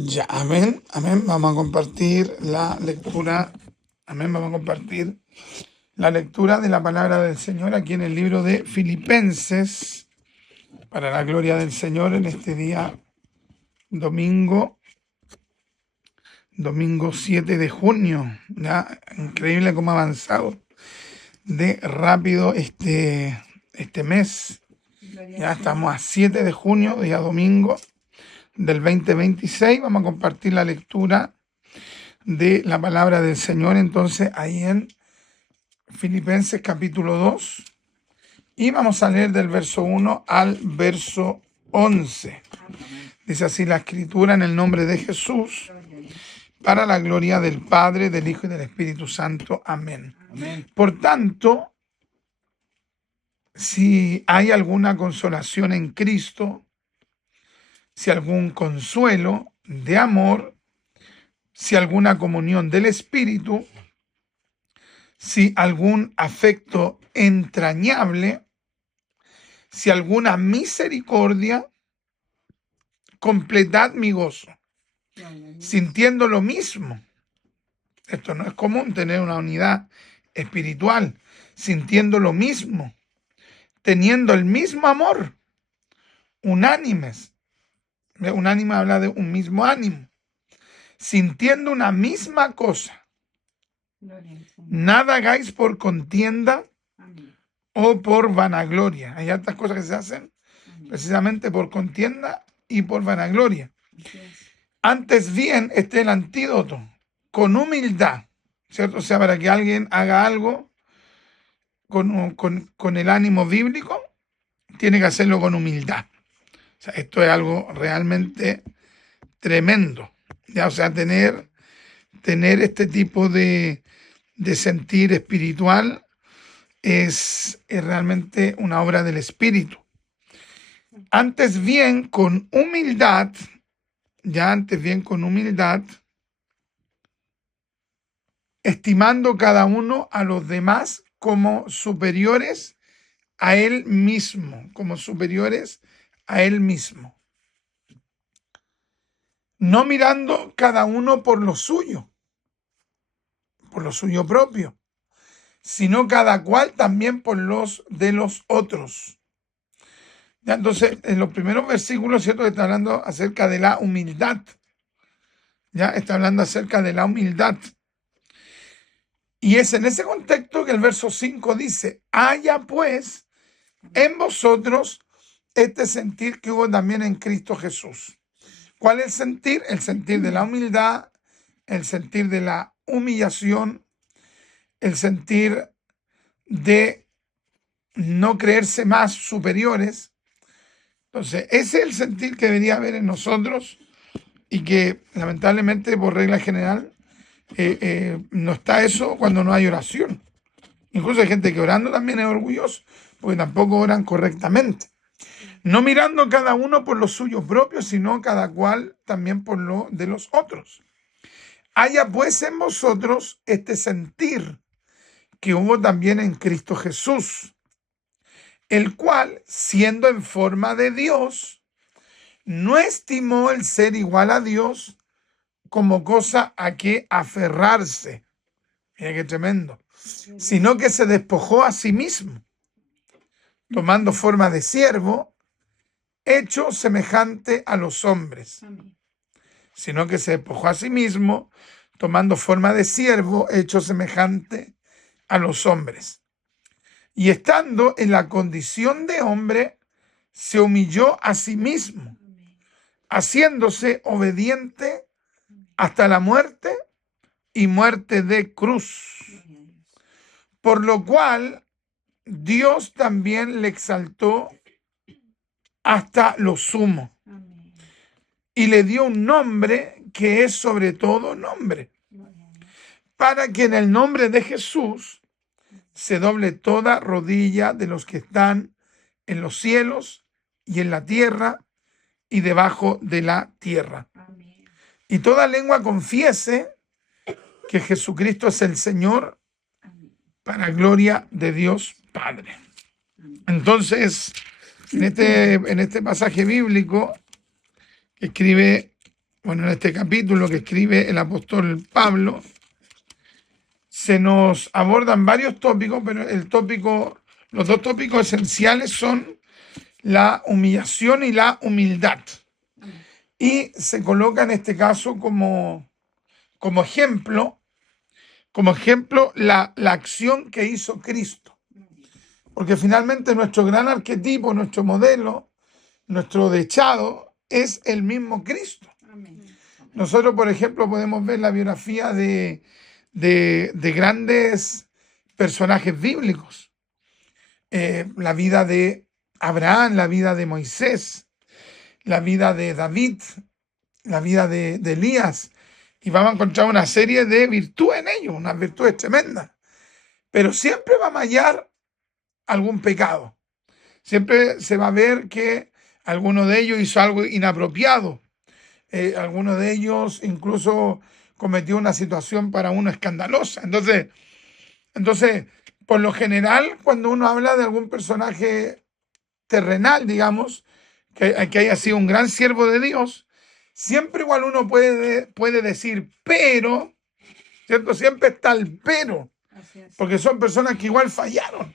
Ya, amén, amén. Vamos a compartir la lectura, amén, vamos a compartir la lectura de la palabra del Señor aquí en el libro de Filipenses, para la gloria del Señor en este día domingo 7 de junio. Ya, increíble cómo ha avanzado de rápido este mes. Ya estamos a 7 de junio, día domingo del 2026. Vamos a compartir la lectura de la palabra del Señor entonces ahí en Filipenses capítulo 2 y vamos a leer del verso 1 al verso 11. Dice así la escritura: en el nombre de Jesús, para la gloria del Padre, del Hijo y del Espíritu Santo. Amén. Amén. Por tanto, si hay alguna consolación en Cristo, si algún consuelo de amor, si alguna comunión del Espíritu, si algún afecto entrañable, si alguna misericordia, completad mi gozo, sintiendo lo mismo. Esto no es común, tener una unidad espiritual, sintiendo lo mismo, teniendo el mismo amor, unánimes. Unánime habla de un mismo ánimo, sintiendo una misma cosa. Nada hagáis por contienda o por vanagloria. Hay otras cosas que se hacen precisamente por contienda y por vanagloria. Antes bien, este es el antídoto, con humildad, ¿cierto? O sea, para que alguien haga algo con el ánimo bíblico, tiene que hacerlo con humildad. O sea, esto es algo realmente tremendo, ¿ya? O sea, tener este tipo de sentir espiritual es realmente una obra del Espíritu. Antes bien, con humildad, estimando cada uno a los demás como superiores a él mismo, no mirando cada uno por lo suyo propio, sino cada cual también por los de los otros. Ya, entonces, en los primeros versículos, ¿cierto?, está hablando acerca de la humildad. Ya está hablando acerca de la humildad. Y es en ese contexto que el verso 5 dice: haya pues en vosotros este sentir que hubo también en Cristo Jesús. ¿Cuál es el sentir? El sentir de la humildad, el sentir de la humillación, el sentir de no creerse más superiores. Entonces, ese es el sentir que debería haber en nosotros y que lamentablemente, por regla general, no está eso cuando no hay oración. Incluso hay gente que orando también es orgulloso, porque tampoco oran correctamente. No mirando cada uno por lo suyo propio, sino cada cual también por lo de los otros. Haya pues en vosotros este sentir que hubo también en Cristo Jesús, el cual, siendo en forma de Dios, no estimó el ser igual a Dios como cosa a que aferrarse. Mira qué tremendo. Sino que se despojó a sí mismo, tomando forma de siervo, hecho semejante a los hombres. Sino que se despojó a sí mismo, tomando forma de siervo, hecho semejante a los hombres. Y estando en la condición de hombre, se humilló a sí mismo, haciéndose obediente hasta la muerte y muerte de cruz. Por lo cual Dios también le exaltó hasta lo sumo y le dio un nombre que es sobre todo nombre, para que en el nombre de Jesús se doble toda rodilla de los que están en los cielos y en la tierra y debajo de la tierra. Y toda lengua confiese que Jesucristo es el Señor, para gloria de Dios Padre. Entonces, en este pasaje bíblico que escribe bueno, en este capítulo que escribe el apóstol Pablo, se nos abordan varios tópicos, pero los dos tópicos esenciales son la humillación y la humildad. Y se coloca en este caso como ejemplo, la acción que hizo Cristo. Porque finalmente nuestro gran arquetipo, nuestro modelo, nuestro dechado es el mismo Cristo. Nosotros, por ejemplo, podemos ver la biografía de grandes personajes bíblicos. La vida de Abraham, la vida de Moisés, la vida de David, la vida de Elías. Y vamos a encontrar una serie de virtudes en ellos, unas virtudes tremendas. Pero siempre va a hallar algún pecado. Siempre se va a ver que alguno de ellos hizo algo inapropiado. Alguno de ellos incluso cometió una situación para uno escandalosa. Entonces, por lo general, cuando uno habla de algún personaje terrenal, digamos, que haya sido un gran siervo de Dios, siempre igual uno puede decir, pero, ¿cierto? Siempre está el pero, porque son personas que igual fallaron,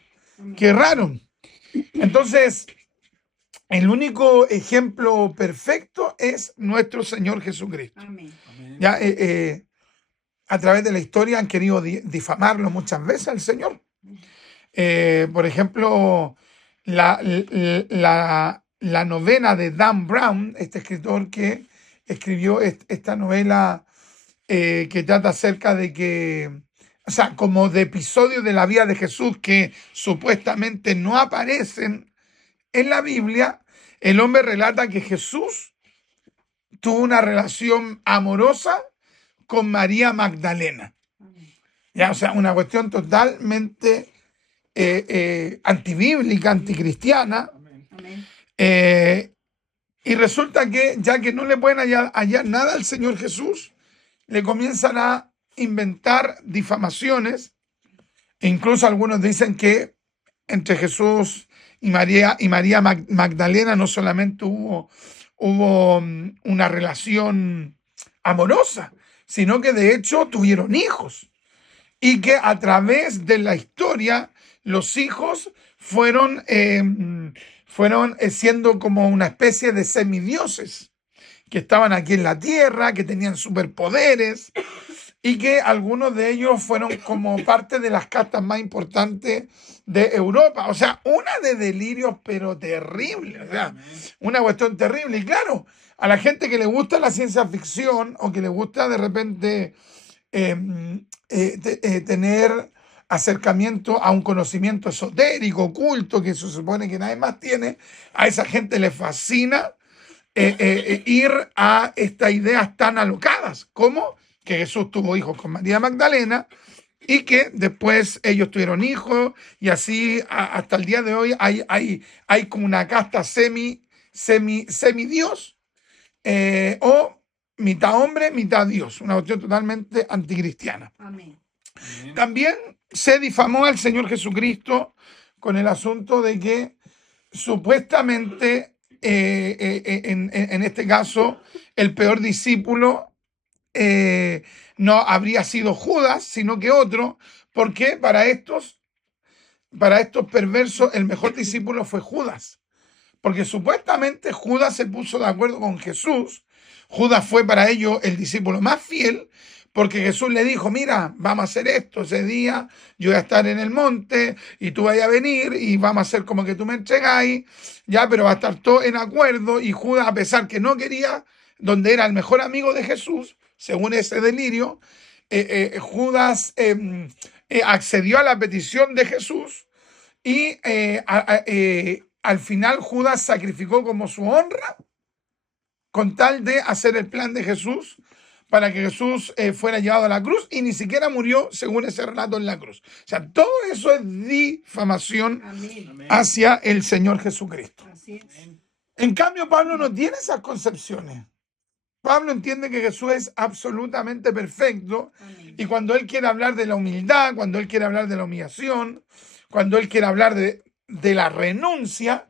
que erraron. Entonces, el único ejemplo perfecto es nuestro Señor Jesucristo. Amén. Ya, a través de la historia han querido difamarlo muchas veces al Señor. Por ejemplo, la novela de Dan Brown, este escritor que escribió esta novela que trata acerca de que, o sea, como de episodios de la vida de Jesús que supuestamente no aparecen en la Biblia, el hombre relata que Jesús tuvo una relación amorosa con María Magdalena. Ya, o sea, una cuestión totalmente antibíblica, anticristiana. Amén. Y resulta que, ya que no le pueden hallar nada al Señor Jesús, le comienzan a inventar difamaciones. E incluso algunos dicen que entre Jesús y María Magdalena no solamente hubo una relación amorosa, sino que de hecho tuvieron hijos. Y que a través de la historia los hijos fueron siendo como una especie de semidioses que estaban aquí en la tierra, que tenían superpoderes y que algunos de ellos fueron como parte de las castas más importantes de Europa. O sea, una de delirios, pero terrible. O sea, una cuestión terrible. Y claro, a la gente que le gusta la ciencia ficción o que le gusta de repente tener acercamiento a un conocimiento esotérico, oculto, que se supone que nadie más tiene, a esa gente le fascina ir a estas ideas tan alocadas, como que Jesús tuvo hijos con María Magdalena y que después ellos tuvieron hijos y así hasta el día de hoy hay como una casta semidios o mitad hombre, mitad Dios, una cuestión totalmente anticristiana. Amén. También se difamó al Señor Jesucristo con el asunto de que supuestamente, en este caso, el peor discípulo no habría sido Judas, sino que otro, porque para estos perversos el mejor discípulo fue Judas. Porque supuestamente Judas se puso de acuerdo con Jesús. Judas fue para ellos el discípulo más fiel, porque Jesús le dijo, mira, vamos a hacer esto, ese día yo voy a estar en el monte y tú vayas a venir y vamos a hacer como que tú me entregáis, ya, pero va a estar todo en acuerdo. Y Judas, a pesar que no quería, donde era el mejor amigo de Jesús, según ese delirio, Judas accedió a la petición de Jesús y al final Judas sacrificó como su honra con tal de hacer el plan de Jesús para que Jesús fuera llevado a la cruz y ni siquiera murió según ese relato en la cruz. O sea, todo eso es difamación Amén. hacia el Señor Jesucristo. Así es. En cambio, Pablo no tiene esas concepciones. Pablo entiende que Jesús es absolutamente perfecto. Amén. Y cuando él quiere hablar de la humildad, cuando él quiere hablar de la humillación, cuando él quiere hablar de la renuncia,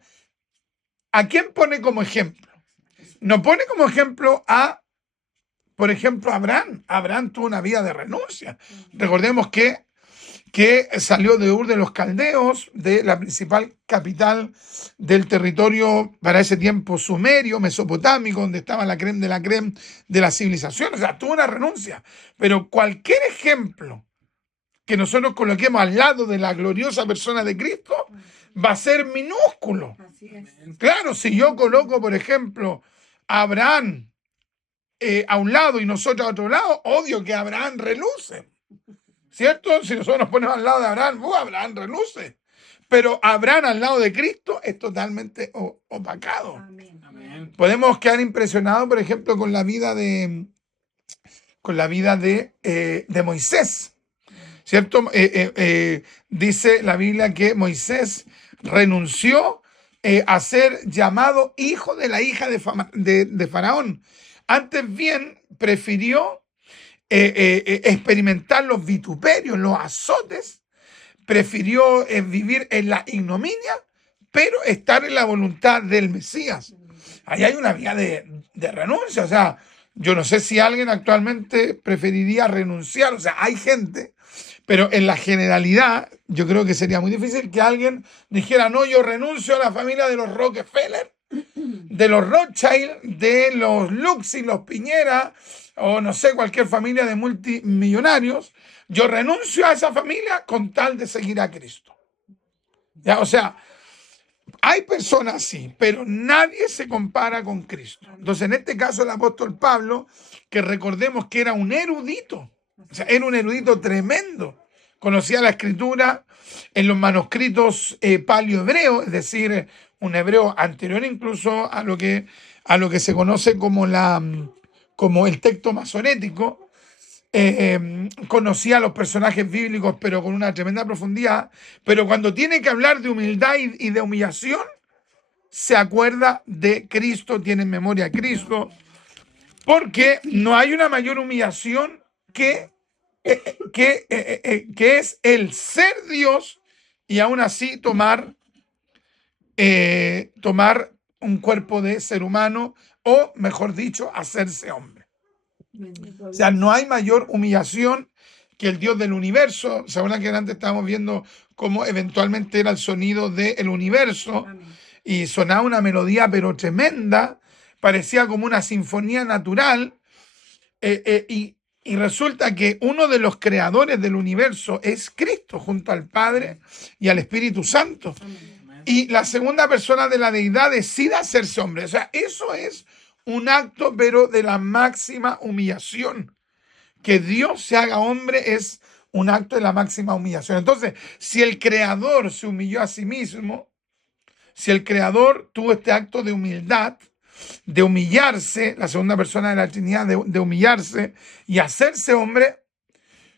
¿a quién pone como ejemplo? No pone como ejemplo a por ejemplo, Abraham. Abraham tuvo una vida de renuncia. Recordemos que salió de Ur de los Caldeos, de la principal capital del territorio para ese tiempo sumerio, mesopotámico, donde estaba la creme de la civilización. O sea, tuvo una renuncia. Pero cualquier ejemplo que nosotros coloquemos al lado de la gloriosa persona de Cristo va a ser minúsculo. Así es. Claro, si yo coloco, por ejemplo, a Abraham a un lado y nosotros a otro lado, obvio que Abraham reluce. ¿Cierto? Si nosotros nos ponemos al lado de Abraham, Abraham reluce. Pero Abraham al lado de Cristo es totalmente opacado. Amén. Amén. Podemos quedar impresionados, por ejemplo, con la vida de Moisés. ¿Cierto? Dice la Biblia que Moisés renunció a ser llamado hijo de la hija de Faraón. Antes bien, prefirió experimentar los vituperios, los azotes, prefirió vivir en la ignominia, pero estar en la voluntad del Mesías. Ahí hay una vía de renuncia. O sea, yo no sé si alguien actualmente preferiría renunciar. O sea, hay gente, pero en la generalidad yo creo que sería muy difícil que alguien dijera, no, yo renuncio a la familia de los Rockefeller, de los Rothschild, de los Luxi, los Piñera, o no sé, cualquier familia de multimillonarios. Yo renuncio a esa familia con tal de seguir a Cristo. ¿Ya? O sea, hay personas así, pero nadie se compara con Cristo. Entonces, en este caso, el apóstol Pablo, que recordemos que era un erudito, o sea, era un erudito tremendo. Conocía la escritura en los manuscritos paleohebreos, es decir, un hebreo anterior incluso a lo que se conoce como el texto masorético. Conocía a los personajes bíblicos, pero con una tremenda profundidad. Pero cuando tiene que hablar de humildad y de humillación, se acuerda de Cristo, tiene en memoria a Cristo, porque no hay una mayor humillación que es el ser Dios y aún así tomar un cuerpo de ser humano, o mejor dicho, hacerse hombre. O sea, no hay mayor humillación que el Dios del universo. ¿Se acuerdan que antes estábamos viendo cómo eventualmente era el sonido del universo? Amén. Y sonaba una melodía pero tremenda, parecía como una sinfonía natural, y resulta que uno de los creadores del universo es Cristo, junto al Padre y al Espíritu Santo. Amén. Y la segunda persona de la deidad decide hacerse hombre. O sea, eso es un acto, pero de la máxima humillación. Que Dios se haga hombre es un acto de la máxima humillación. Entonces, si el Creador se humilló a sí mismo, si el Creador tuvo este acto de humildad, de humillarse, la segunda persona de la Trinidad, de humillarse y hacerse hombre,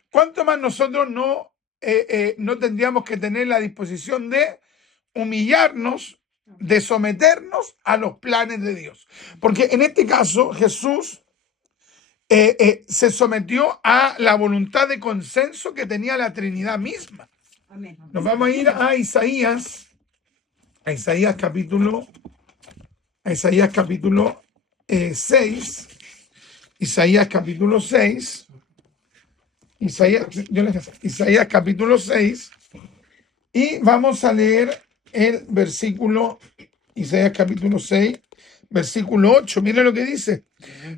¿cuánto más nosotros no tendríamos que tener la disposición de humillarnos, de someternos a los planes de Dios? Porque en este caso Jesús se sometió a la voluntad de consenso que tenía la Trinidad misma. Amén. Nos vamos a ir a Isaías capítulo 6. Isaías capítulo 6. Isaías capítulo 6. Y vamos a leer el versículo, Isaías capítulo 6, versículo 8. Mira lo que dice.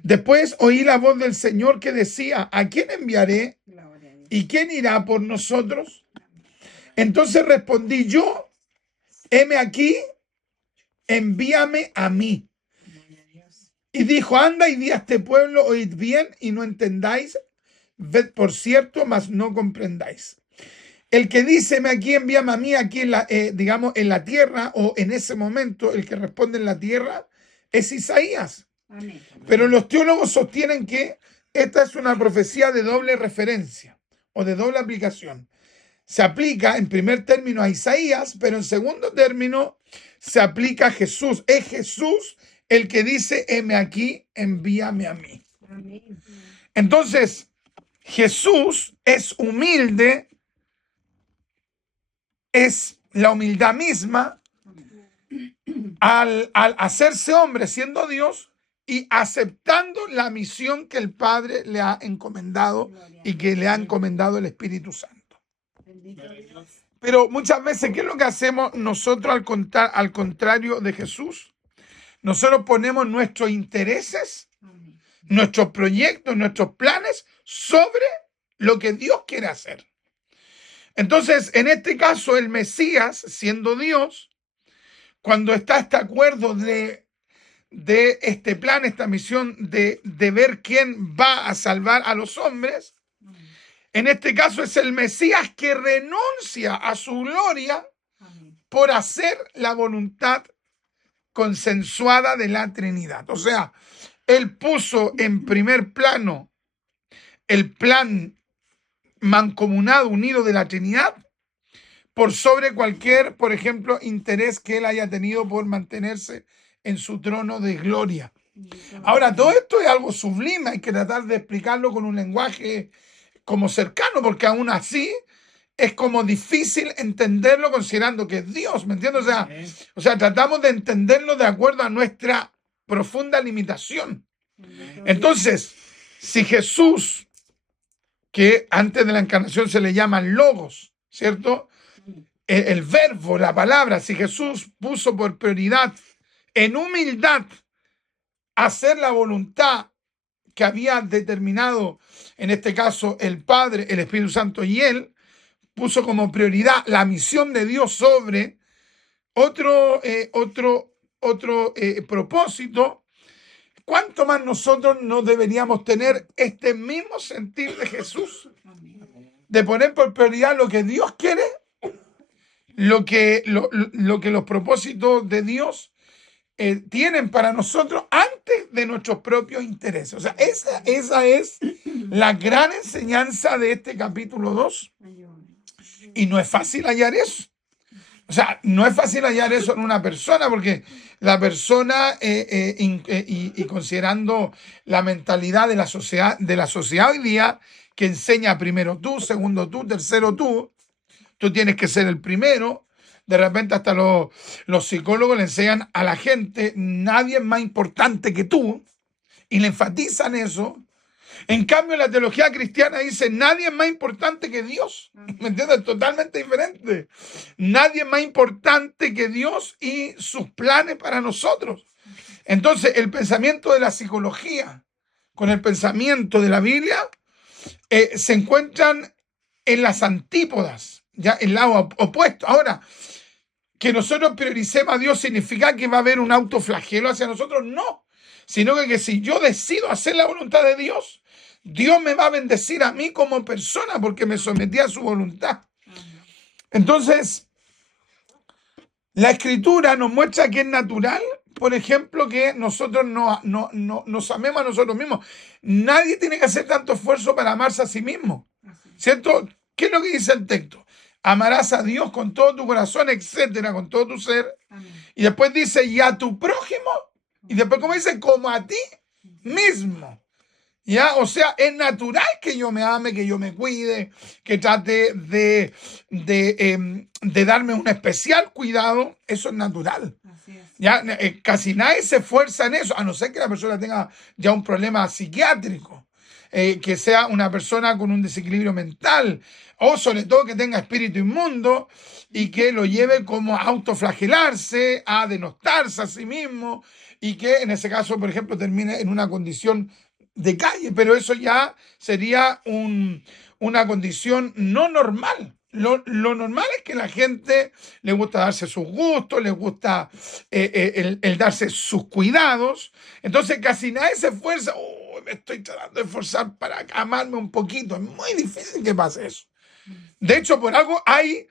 Después oí la voz del Señor que decía, ¿a quién enviaré? Gloria a Dios. ¿Y quién irá por nosotros? Entonces respondí yo, heme aquí, envíame a mí. Gloria a Dios. Y dijo, anda y di a este pueblo, oíd bien y no entendáis, ved por cierto, mas no comprendáis. El que dice, heme aquí, envíame a mí, aquí en la tierra, o en ese momento, el que responde en la tierra, es Isaías. Amén. Pero los teólogos sostienen que esta es una profecía de doble referencia o de doble aplicación. Se aplica en primer término a Isaías, pero en segundo término se aplica a Jesús. Es Jesús el que dice, heme aquí, envíame a mí. Amén. Entonces, Jesús es humilde, es la humildad misma al hacerse hombre siendo Dios y aceptando la misión que el Padre le ha encomendado Gloria y a que Dios. le ha encomendado el Espíritu Santo. Bendito Dios. Pero muchas veces, ¿qué es lo que hacemos nosotros al contrario de Jesús? Nosotros ponemos nuestros intereses, Amén. nuestros proyectos, nuestros planes sobre lo que Dios quiere hacer. Entonces, en este caso, el Mesías, siendo Dios, cuando está este acuerdo de este plan, esta misión de ver quién va a salvar a los hombres, Amén. en este caso es el Mesías que renuncia a su gloria Amén. por hacer la voluntad consensuada de la Trinidad. O sea, él puso en primer plano el plan mancomunado, unido de la Trinidad, por sobre cualquier, por ejemplo, interés que él haya tenido por mantenerse en su trono de gloria. Bendito Ahora, Dios. todo esto es algo sublime, hay que tratar de explicarlo con un lenguaje como cercano, porque aún así es como difícil entenderlo considerando que es Dios, ¿me entiendes? O sea, tratamos de entenderlo de acuerdo a nuestra profunda limitación. Bendito Dios. Entonces, si Jesús, que antes de la encarnación se le llaman logos, ¿cierto? El verbo, la palabra, si Jesús puso por prioridad en humildad hacer la voluntad que había determinado, en este caso, el Padre, el Espíritu Santo y él, puso como prioridad la misión de Dios sobre otro propósito, ¿cuánto más nosotros no deberíamos tener este mismo sentir de Jesús? Amén. De poner por prioridad lo que Dios quiere, lo que los propósitos de Dios tienen para nosotros antes de nuestros propios intereses. O sea, esa es la gran enseñanza de este capítulo 2. Y no es fácil hallar eso. O sea, no es fácil hallar eso en una persona, porque la persona, y considerando la mentalidad de la sociedad hoy día, que enseña primero tú, segundo tú, tercero tú tienes que ser el primero. De repente hasta los psicólogos le enseñan a la gente, nadie es más importante que tú, y le enfatizan eso. En cambio, la teología cristiana dice, nadie es más importante que Dios. ¿Me entiendes? Totalmente diferente. Nadie es más importante que Dios y sus planes para nosotros. Entonces, el pensamiento de la psicología con el pensamiento de la Biblia se encuentran en las antípodas, ya el lado opuesto. Ahora, que nosotros prioricemos a Dios significa que va a haber un autoflagelo hacia nosotros, no. Sino que si yo decido hacer la voluntad de Dios, Dios me va a bendecir a mí como persona porque me sometí a su voluntad. Amén. Entonces, la Escritura nos muestra que es natural, por ejemplo, que nosotros nos amemos a nosotros mismos. Nadie tiene que hacer tanto esfuerzo para amarse a sí mismo, Así es. ¿cierto? ¿Qué es lo que dice el texto? Amarás a Dios con todo tu corazón, etcétera, con todo tu ser. Amén. Y después dice, y a tu prójimo. Y después, como dice, como a ti mismo. ¿Ya? O sea, es natural que yo me ame, que yo me cuide, que trate de darme un especial cuidado. Eso es natural. Así es. ¿Ya? Casi nadie se esfuerza en eso, a no ser que la persona tenga ya un problema psiquiátrico, que sea una persona con un desequilibrio mental, o sobre todo que tenga espíritu inmundo y que lo lleve como a autoflagelarse, a denostarse a sí mismo, y que en ese caso, por ejemplo, termine en una condición de calle, pero eso ya sería una condición no normal. Lo normal es que la gente le gusta darse sus gustos, le gusta el darse sus cuidados. Entonces casi nadie se esfuerza. "Oh, me estoy tratando de esforzar para amarme un poquito". Es muy difícil que pase eso. De hecho, por algo hay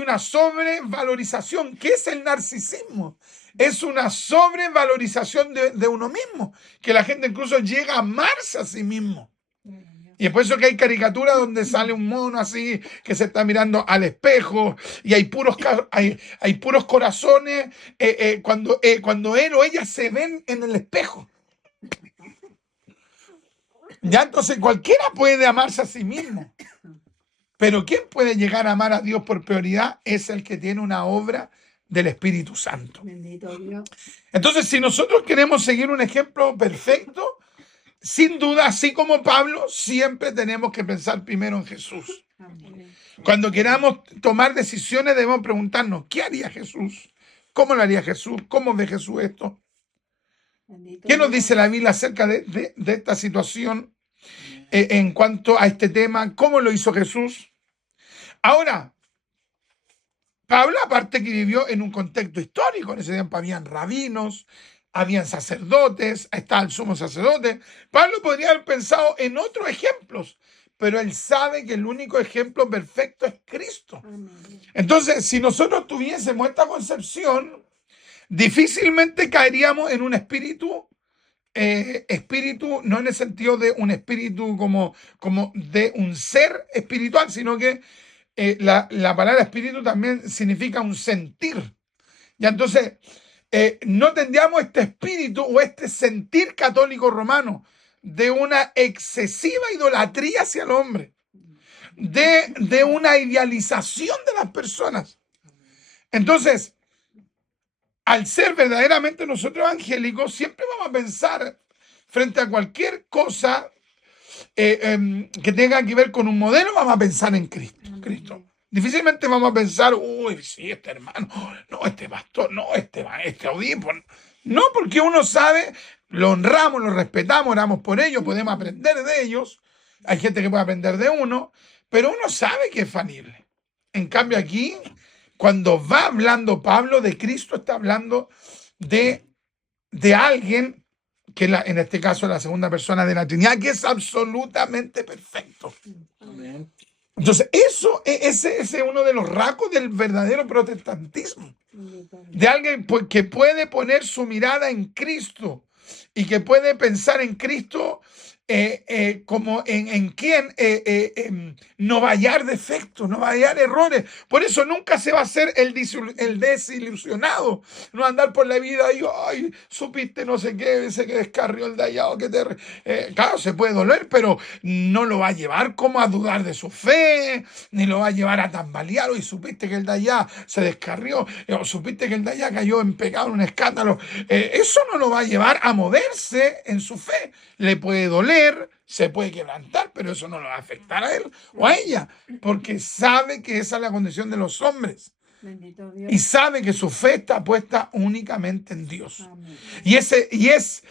una sobrevalorización. ¿Qué es el narcisismo? Es una sobrevalorización de uno mismo, que la gente incluso llega a amarse a sí mismo. Y es por eso que hay caricaturas donde sale un mono así que se está mirando al espejo y hay puros corazones cuando él o ella se ven en el espejo. Ya entonces cualquiera puede amarse a sí mismo. Pero ¿quién puede llegar a amar a Dios por prioridad? Es el que tiene una obra del Espíritu Santo. Bendito Dios. Entonces, si nosotros queremos seguir un ejemplo perfecto, sin duda, así como Pablo, siempre tenemos que pensar primero en Jesús. Amén. Cuando queramos tomar decisiones, debemos preguntarnos, ¿qué haría Jesús? ¿Cómo lo haría Jesús? ¿Cómo ve Jesús esto? Bendito ¿Qué nos Dios. dice la Biblia acerca de esta situación en cuanto a este tema? ¿Cómo lo hizo Jesús? Ahora, Pablo, aparte que vivió en un contexto histórico, en ese tiempo habían rabinos, habían sacerdotes, estaba el sumo sacerdote. Pablo podría haber pensado en otros ejemplos, pero él sabe que el único ejemplo perfecto es Cristo. Amén. Entonces, si nosotros tuviésemos esta concepción, difícilmente caeríamos en un espíritu, no en el sentido de un espíritu como de un ser espiritual, sino que la palabra espíritu también significa un sentir. Ya entonces, no tendríamos este espíritu o este sentir católico romano de una excesiva idolatría hacia el hombre, de una idealización de las personas. Entonces, al ser verdaderamente nosotros evangélicos, siempre vamos a pensar frente a cualquier cosa que tenga que ver con un modelo, vamos a pensar en Cristo. Difícilmente vamos a pensar, uy, sí, este hermano, no, este pastor, no, este obispo. No, porque uno sabe, lo honramos, lo respetamos, oramos por ellos, podemos aprender de ellos. Hay gente que puede aprender de uno, pero uno sabe que es falible. En cambio aquí, cuando va hablando Pablo de Cristo, está hablando de alguien que en este caso es la segunda persona de la Trinidad, que es absolutamente perfecto. Amén. Entonces, ese es uno de los rasgos del verdadero protestantismo. Bendito Dios. De alguien que puede poner su mirada en Cristo y que puede pensar en Cristo como en quien no va a hallar defectos, no va a hallar errores. Por eso nunca se va a hacer el desilusionado. No andar por la vida y, ay, supiste no sé qué, ese que descarrió el de allá. Claro, se puede doler, pero no lo va a llevar como a dudar de su fe, ni lo va a llevar a tambalear. Y supiste que el de allá se descarrió, o supiste que el de allá cayó en pecado, en un escándalo. Eso no lo va a llevar a moverse en su fe. Le puede doler, se puede quebrantar, pero eso no lo va a afectar a él o a ella, porque sabe que esa es la condición de los hombres Bendito Dios. y sabe que su fe está puesta únicamente en Dios. Amén. Y es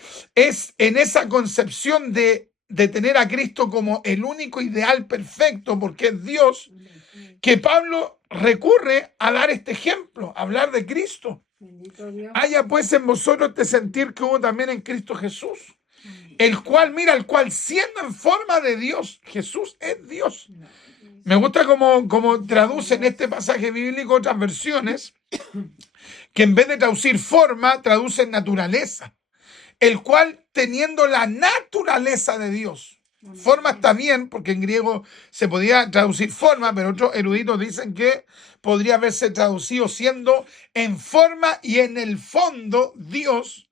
en esa concepción de tener a Cristo como el único ideal perfecto, porque es Dios, que Pablo recurre a dar este ejemplo, a hablar de Cristo. Bendito Dios. Haya pues en vosotros este sentir que hubo también en Cristo Jesús, Amén. el cual siendo en forma de Dios, Jesús es Dios. Me gusta como traducen este pasaje bíblico otras versiones, que en vez de traducir forma, traducen naturaleza, el cual teniendo la naturaleza de Dios. Forma está bien, porque en griego se podía traducir forma, pero otros eruditos dicen que podría haberse traducido siendo en forma y en el fondo Dios.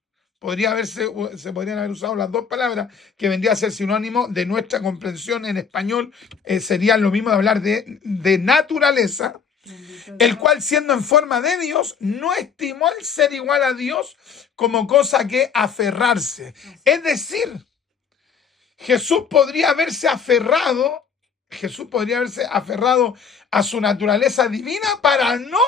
Se podrían haber usado las dos palabras, que vendría a ser sinónimo de nuestra comprensión en español. Sería lo mismo de hablar de naturaleza, Bendito el Dios. cual siendo en forma de Dios, no estimó el ser igual a Dios como cosa que aferrarse. Es decir, Jesús podría haberse aferrado a su naturaleza divina para no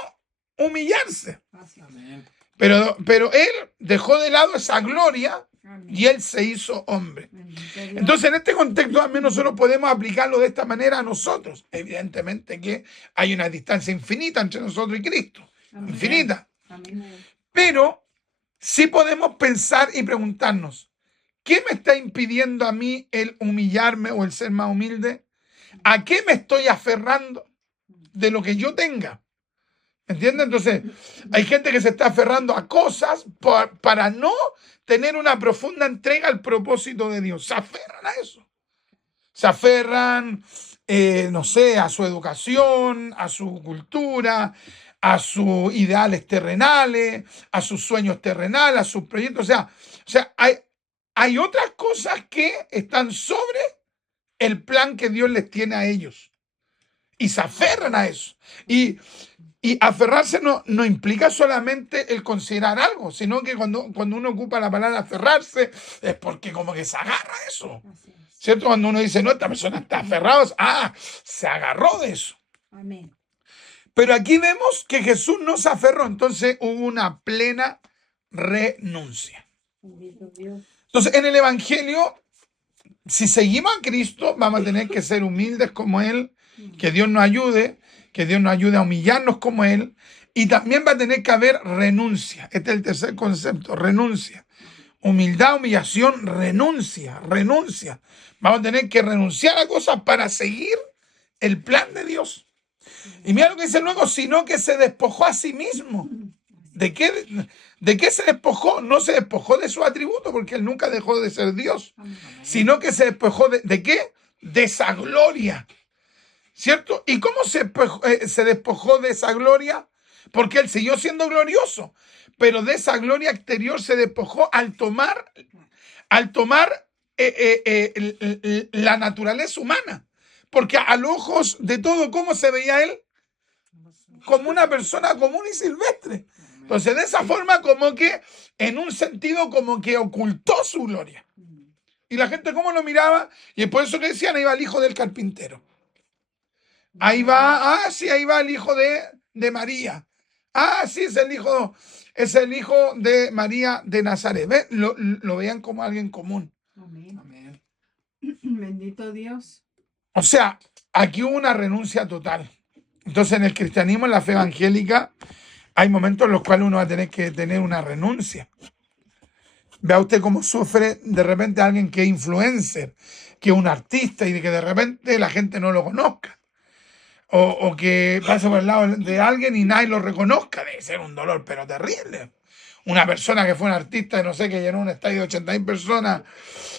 humillarse. Amén. Pero él dejó de lado esa gloria Amén. y él se hizo hombre. Bendito Dios. Entonces, en este contexto también nosotros podemos aplicarlo de esta manera a nosotros. Evidentemente que hay una distancia infinita entre nosotros y Cristo. Amén. Infinita. Amén. Pero sí podemos pensar y preguntarnos, ¿qué me está impidiendo a mí el humillarme o el ser más humilde? ¿A qué me estoy aferrando de lo que yo tenga? ¿Entiendes? Entonces, hay gente que se está aferrando a cosas para no tener una profunda entrega al propósito de Dios. Se aferran a eso. Se aferran, no sé, a su educación, a su cultura, a sus ideales terrenales, a sus sueños terrenales, a sus proyectos. O sea, hay otras cosas que están sobre el plan que Dios les tiene a ellos. Y se aferran a eso. Y Y aferrarse no implica solamente el considerar algo, sino que cuando uno ocupa la palabra aferrarse es porque como que se agarra a eso. Así es. ¿Cierto? Cuando uno dice, no, esta persona está aferrada, se agarró de eso. Amén. Pero aquí vemos que Jesús no se aferró, entonces hubo una plena renuncia. Bendito Dios. Entonces, en el Evangelio, si seguimos a Cristo, vamos a tener que ser humildes como Él, que Dios nos ayude a humillarnos como Él, y también va a tener que haber renuncia. Este es el tercer concepto, renuncia. Humildad, humillación, renuncia. Vamos a tener que renunciar a cosas para seguir el plan de Dios. Y mira lo que dice luego, sino que se despojó a sí mismo. ¿De qué se despojó? No se despojó de su atributo, porque Él nunca dejó de ser Dios, Amén. sino que se despojó ¿de qué? De esa gloria. ¿Cierto? ¿Y cómo se despojó de esa gloria? Porque Él siguió siendo glorioso, pero de esa gloria exterior se despojó al tomar la naturaleza humana. Porque a los ojos de todo, ¿cómo se veía Él? Como una persona común y silvestre. Entonces, de esa forma, como que, en un sentido, como que ocultó su gloria. Y la gente, ¿cómo lo miraba? Y es por eso que decían, ahí va el hijo del carpintero. Ahí va, sí, ahí va el hijo de María. Sí, es el hijo de María de Nazaret. ¿Ves? Lo veían como alguien común. Amén. Amén. Bendito Dios. O sea, aquí hubo una renuncia total. Entonces, en el cristianismo, en la fe evangélica, hay momentos en los cuales uno va a tener que tener una renuncia. Vea usted cómo sufre de repente alguien que es influencer, que es un artista y que de repente la gente no lo conozca. O que pase por el lado de alguien y nadie lo reconozca. Debe ser un dolor, pero terrible. Una persona que fue un artista, no sé, que llenó un estadio de 80.000 personas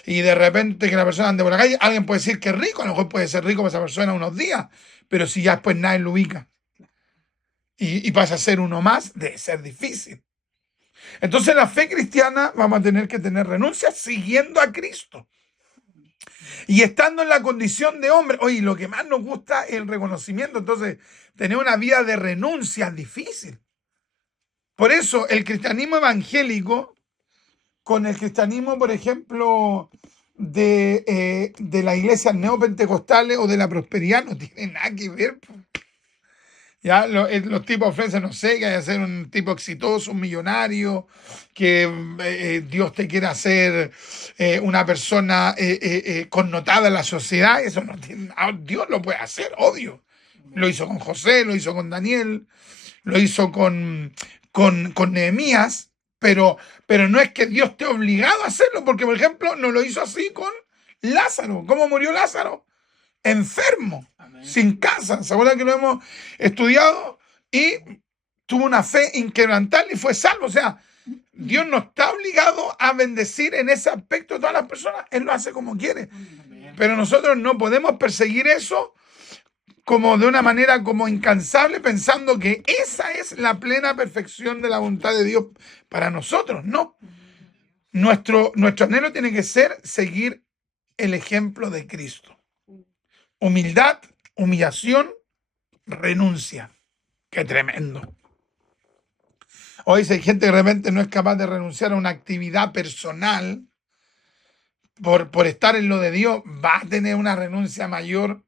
y de repente que la persona ande por la calle, alguien puede decir que es rico, a lo mejor puede ser rico para esa persona unos días, pero si ya después nadie lo ubica y pasa a ser uno más, debe ser difícil. Entonces la fe cristiana vamos a tener que tener renuncia siguiendo a Cristo. Y estando en la condición de hombre, oye, lo que más nos gusta es el reconocimiento. Entonces, tener una vida de renuncia es difícil. Por eso, el cristianismo evangélico, con el cristianismo, por ejemplo, de las iglesias neopentecostales o de la prosperidad, no tiene nada que ver. Ya los tipos ofrecen, no sé, que hay que ser un tipo exitoso, un millonario, que Dios te quiere hacer una persona connotada en la sociedad. Eso no tiene, Dios lo puede hacer, obvio. Lo hizo con José, lo hizo con Daniel, lo hizo con Nehemías, pero no es que Dios esté obligado a hacerlo, porque, por ejemplo, no lo hizo así con Lázaro. ¿Cómo murió Lázaro? Enfermo, Amén. sin casa. ¿Se acuerdan que lo hemos estudiado? Y tuvo una fe inquebrantable y fue salvo. O sea, Dios no está obligado a bendecir en ese aspecto a todas las personas. Él lo hace como quiere. Amén. Pero nosotros no podemos perseguir eso como de una manera como incansable, pensando que esa es la plena perfección de la voluntad de Dios para nosotros. No. Nuestro anhelo tiene que ser seguir el ejemplo de Cristo. Humildad, humillación, renuncia. Qué tremendo. Hoy si hay gente que de repente no es capaz de renunciar a una actividad personal por estar en lo de Dios, va a tener una renuncia mayor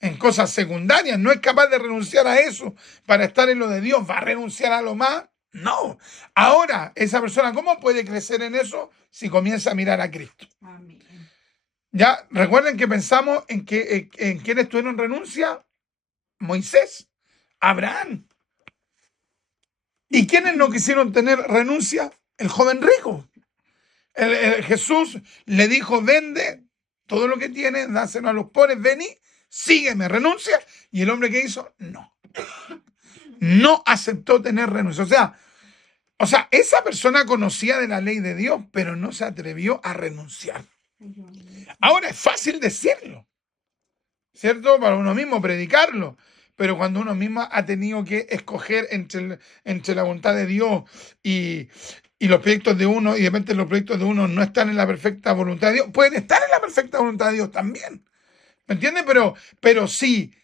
en cosas secundarias. No es capaz de renunciar a eso para estar en lo de Dios. ¿Va a renunciar a lo más? No. Ahora, esa persona, ¿cómo puede crecer en eso si comienza a mirar a Cristo? Amén. Ya, recuerden que pensamos en quiénes tuvieron renuncia. Moisés, Abraham. ¿Y quiénes no quisieron tener renuncia? El joven rico. Jesús le dijo, vende todo lo que tienes, dáselo a los pobres, ven y sígueme, renuncia. Y el hombre que hizo, no. No aceptó tener renuncia. O sea, esa persona conocía de la ley de Dios, pero no se atrevió a renunciar. Ahora es fácil decirlo, ¿cierto? Para uno mismo predicarlo, pero cuando uno mismo ha tenido que escoger entre la voluntad de Dios y los proyectos de uno, y de repente los proyectos de uno no están en la perfecta voluntad de Dios, pueden estar en la perfecta voluntad de Dios también, ¿me entiendes? Pero sí,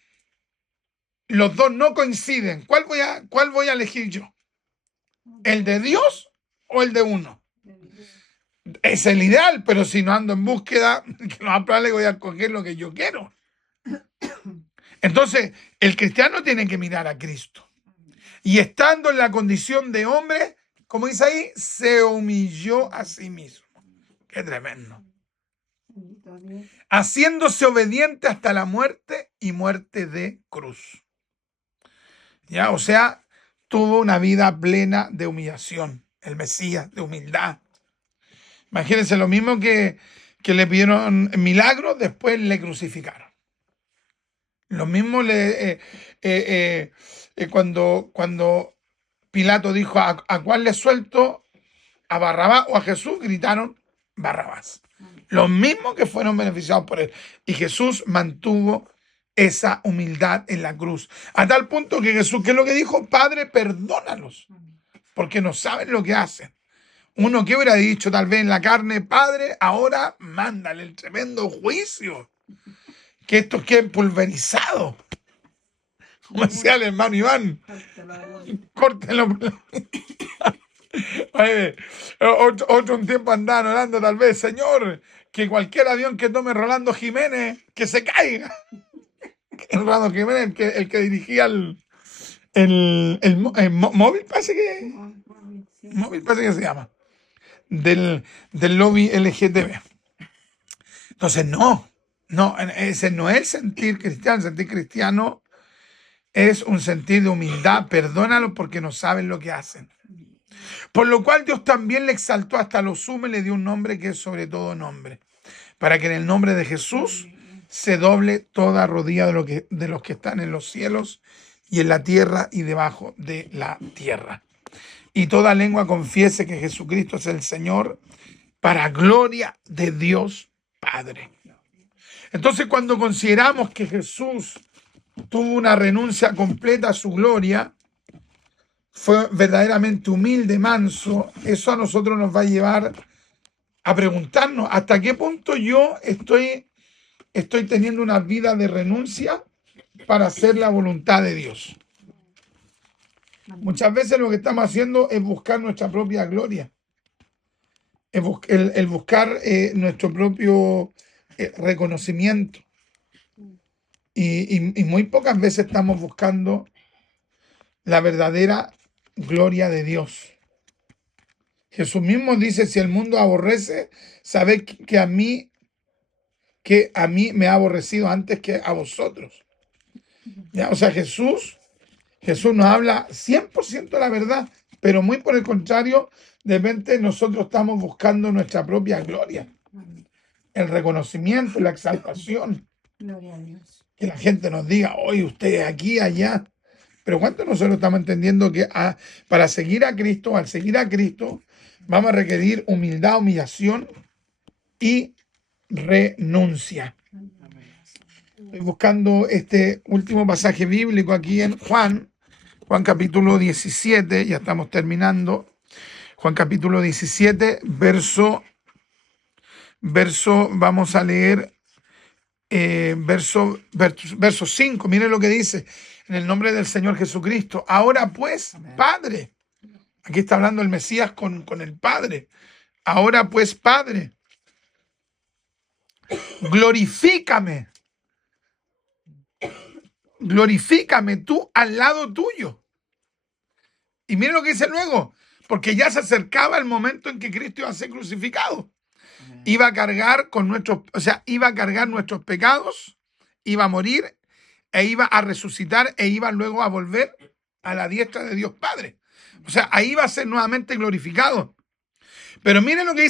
los dos no coinciden. ¿Cuál voy a elegir yo? ¿El de Dios o el de uno? Es el ideal, pero si no ando en búsqueda, que lo más probable es que voy a escoger lo que yo quiero. Entonces, el cristiano tiene que mirar a Cristo. Y estando en la condición de hombre, como dice ahí, se humilló a sí mismo. Qué tremendo. Bendito Dios. Haciéndose obediente hasta la muerte y muerte de cruz. Ya, o sea, tuvo una vida plena de humillación. El Mesías, de humildad. Imagínense lo mismo que le pidieron milagros, después le crucificaron. Lo mismo cuando Pilato dijo ¿a cuál le suelto? ¿A Barrabás o a Jesús? Gritaron Barrabás. Los mismos que fueron beneficiados por él. Y Jesús mantuvo esa humildad en la cruz. A tal punto que Jesús, ¿qué es lo que dijo? Padre, perdónalos, porque no saben lo que hacen. Uno que hubiera dicho tal vez en la carne, Padre, ahora mándale el tremendo juicio. Que estos queden pulverizados. Como decía el hermano Iván, córtenlo. Oye, otro un tiempo andaban orando tal vez, Señor, que cualquier avión que tome Rolando Jiménez, que se caiga. El Rolando Jiménez, el que dirigía el móvil, parece que móvil parece que se llama, del lobby LGTB. Entonces, no, ese no es el sentir cristiano. El sentir cristiano es un sentir de humildad. Perdónalo porque no saben lo que hacen. Por lo cual Dios también le exaltó hasta lo sumo y le dio un nombre que es sobre todo nombre, para que en el nombre de Jesús se doble toda rodilla de los que están en los cielos y en la tierra y debajo de la tierra. Y toda lengua confiese que Jesucristo es el Señor, para gloria de Dios Padre. Entonces, cuando consideramos que Jesús tuvo una renuncia completa a su gloria, fue verdaderamente humilde, manso, eso a nosotros nos va a llevar a preguntarnos hasta qué punto yo estoy teniendo una vida de renuncia para hacer la voluntad de Dios. Muchas veces lo que estamos haciendo es buscar nuestra propia gloria, el buscar nuestro propio reconocimiento. Y muy pocas veces estamos buscando la verdadera gloria de Dios. Jesús mismo dice, si el mundo aborrece, sabed que a mí me ha aborrecido antes que a vosotros. ¿Ya? O sea, Jesús nos habla 100% la verdad, pero muy por el contrario, de repente nosotros estamos buscando nuestra propia gloria, el reconocimiento, la exaltación. Gloria a Dios. Que la gente nos diga, oye, ustedes aquí, allá. Pero ¿cuánto nosotros estamos entendiendo que para seguir a Cristo, al seguir a Cristo, vamos a requerir humildad, humillación y renuncia? Estoy buscando este último pasaje bíblico aquí en Juan capítulo 17, ya estamos terminando. Juan capítulo 17, verso, vamos a leer verso 5. Miren lo que dice: en el nombre del Señor Jesucristo. Ahora pues, Padre. Aquí está hablando el Mesías con el Padre. Ahora pues, Padre, glorifícame tú al lado tuyo. Y miren lo que dice luego, porque ya se acercaba el momento en que Cristo iba a ser crucificado. Iba a cargar iba a cargar nuestros pecados, iba a morir, e iba a resucitar, e iba luego a volver a la diestra de Dios Padre. O sea, ahí va a ser nuevamente glorificado. Pero miren lo que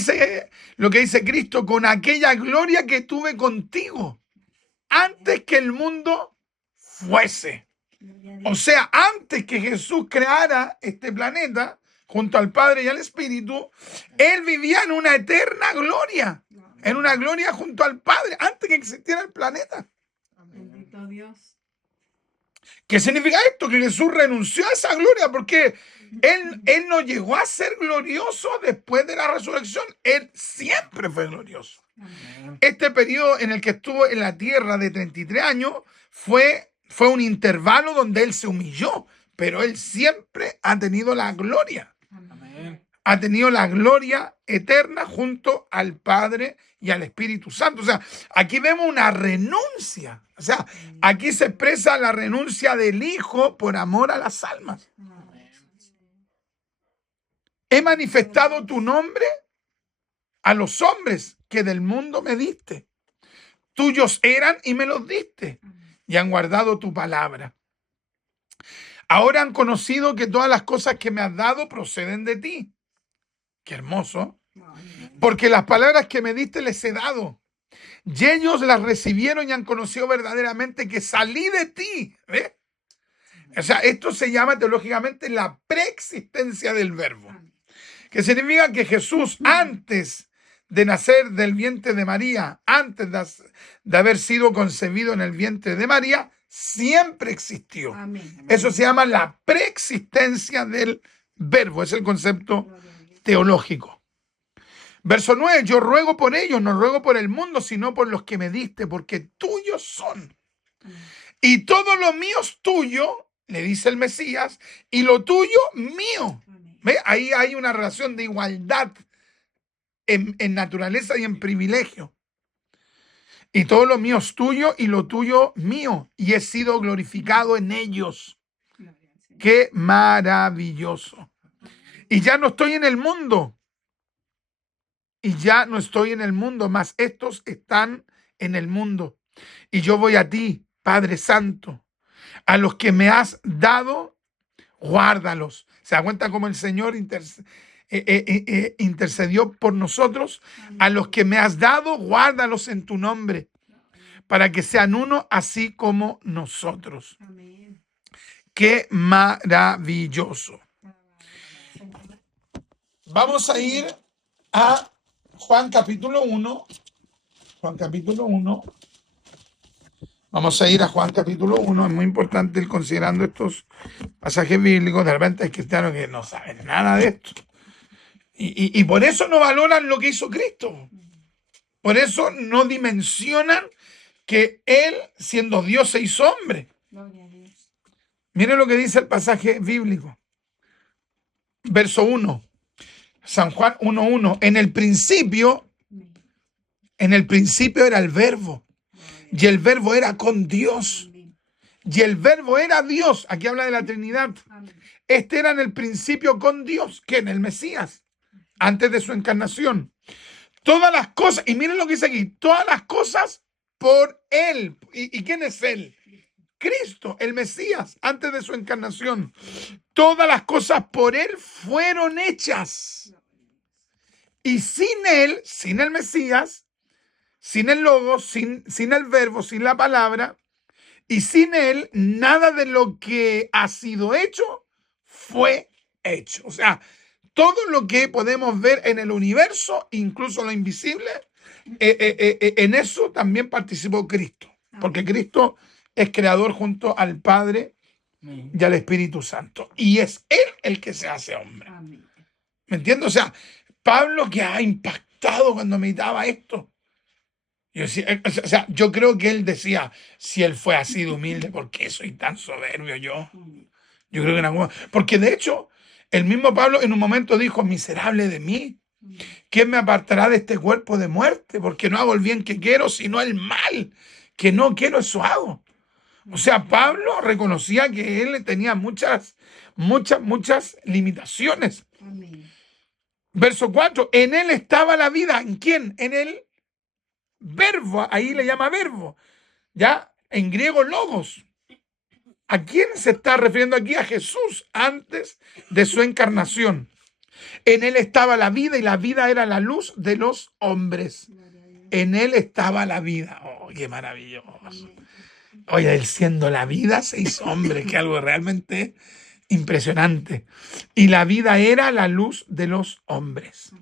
dice Cristo: con aquella gloria que tuve contigo antes que el mundo fuese. O sea, antes que Jesús creara este planeta, junto al Padre y al Espíritu, Él vivía en una eterna gloria, en una gloria junto al Padre, antes que existiera el planeta. Bendito Dios. ¿Qué significa esto? Que Jesús renunció a esa gloria, porque Él no llegó a ser glorioso después de la resurrección. Él siempre fue glorioso. Este periodo en el que estuvo en la tierra de 33 años fue fue un intervalo donde él se humilló, pero él siempre ha tenido la gloria. Amén. Ha tenido la gloria eterna junto al Padre y al Espíritu Santo. O sea, aquí vemos una renuncia. O sea, aquí se expresa la renuncia del Hijo por amor a las almas. He manifestado tu nombre a los hombres que del mundo me diste. Tuyos eran y me los diste, y han guardado tu palabra. Ahora han conocido que todas las cosas que me has dado proceden de ti. Qué hermoso. Porque las palabras que me diste les he dado. Y ellos las recibieron y han conocido verdaderamente que salí de ti. ¿Ves? O sea, esto se llama teológicamente la preexistencia del verbo. Que significa que Jesús, antes de nacer del vientre de María, antes de haber sido concebido en el vientre de María, siempre existió. Amén. Eso se llama la preexistencia del verbo. Es el concepto teológico. Verso 9, yo ruego por ellos, no ruego por el mundo, sino por los que me diste, porque tuyos son. Y todo lo mío es tuyo, le dice el Mesías, y lo tuyo mío. ¿Ve? Ahí hay una relación de igualdad en naturaleza y en privilegio. Y todo lo mío es tuyo y lo tuyo mío, y he sido glorificado en ellos. ¡Qué maravilloso! Y ya no estoy en el mundo. Y ya no estoy en el mundo, mas estos están en el mundo. Y yo voy a ti, Padre Santo. A los que me has dado, guárdalos. ¿Se da cuenta cómo el Señor intercedió por nosotros? A los que me has dado, guárdalos en tu nombre, para que sean uno así como nosotros. Amén. ¡Qué maravilloso! Vamos a ir a Juan capítulo 1. Juan capítulo 1. Vamos a ir a Juan capítulo 1. Es muy importante ir considerando estos pasajes bíblicos. De repente hay cristianos que no saben nada de esto. Y por eso no valoran lo que hizo Cristo. Por eso no dimensionan que Él, siendo Dios, se hizo hombre. Gloria a Dios. Miren lo que dice el pasaje bíblico. Verso 1. San Juan 1:1. En el principio era el verbo. Y el verbo era con Dios. Amén. Y el verbo era Dios. Aquí habla de la Trinidad. Amén. Este era en el principio con Dios, que en el Mesías, antes de su encarnación. Todas las cosas, y miren lo que dice aquí, todas las cosas por Él. ¿Y quién es Él? Cristo, el Mesías, antes de su encarnación. Todas las cosas por Él fueron hechas. Y sin Él, sin el Mesías, sin el Logos, sin el verbo, sin la palabra, y sin Él, nada de lo que ha sido hecho fue hecho. O sea, todo lo que podemos ver en el universo, incluso lo invisible, en eso también participó Cristo. Porque Cristo es creador junto al Padre y al Espíritu Santo. Y es Él el que se hace hombre. Amén. ¿Me entiendes? O sea, Pablo que ha impactado cuando meditaba esto. Yo creo que él decía, si él fue así de humilde, ¿por qué soy tan soberbio yo? Amén. Yo creo que en algún momento, porque de hecho, el mismo Pablo en un momento dijo, miserable de mí, ¿quién me apartará de este cuerpo de muerte? Porque no hago el bien que quiero, sino el mal que no quiero, eso hago. O sea, Pablo reconocía que él tenía muchas limitaciones. Amén. Verso 4, en él estaba la vida. ¿En quién? En el verbo, ahí le llama verbo, ya en griego logos. ¿A quién se está refiriendo aquí? A Jesús antes de su encarnación. En él estaba la vida y la vida era la luz de los hombres. En él estaba la vida. ¡Oh, qué maravilloso! Oye, él siendo la vida se hizo hombre, que algo realmente impresionante. Y la vida era la luz de los hombres.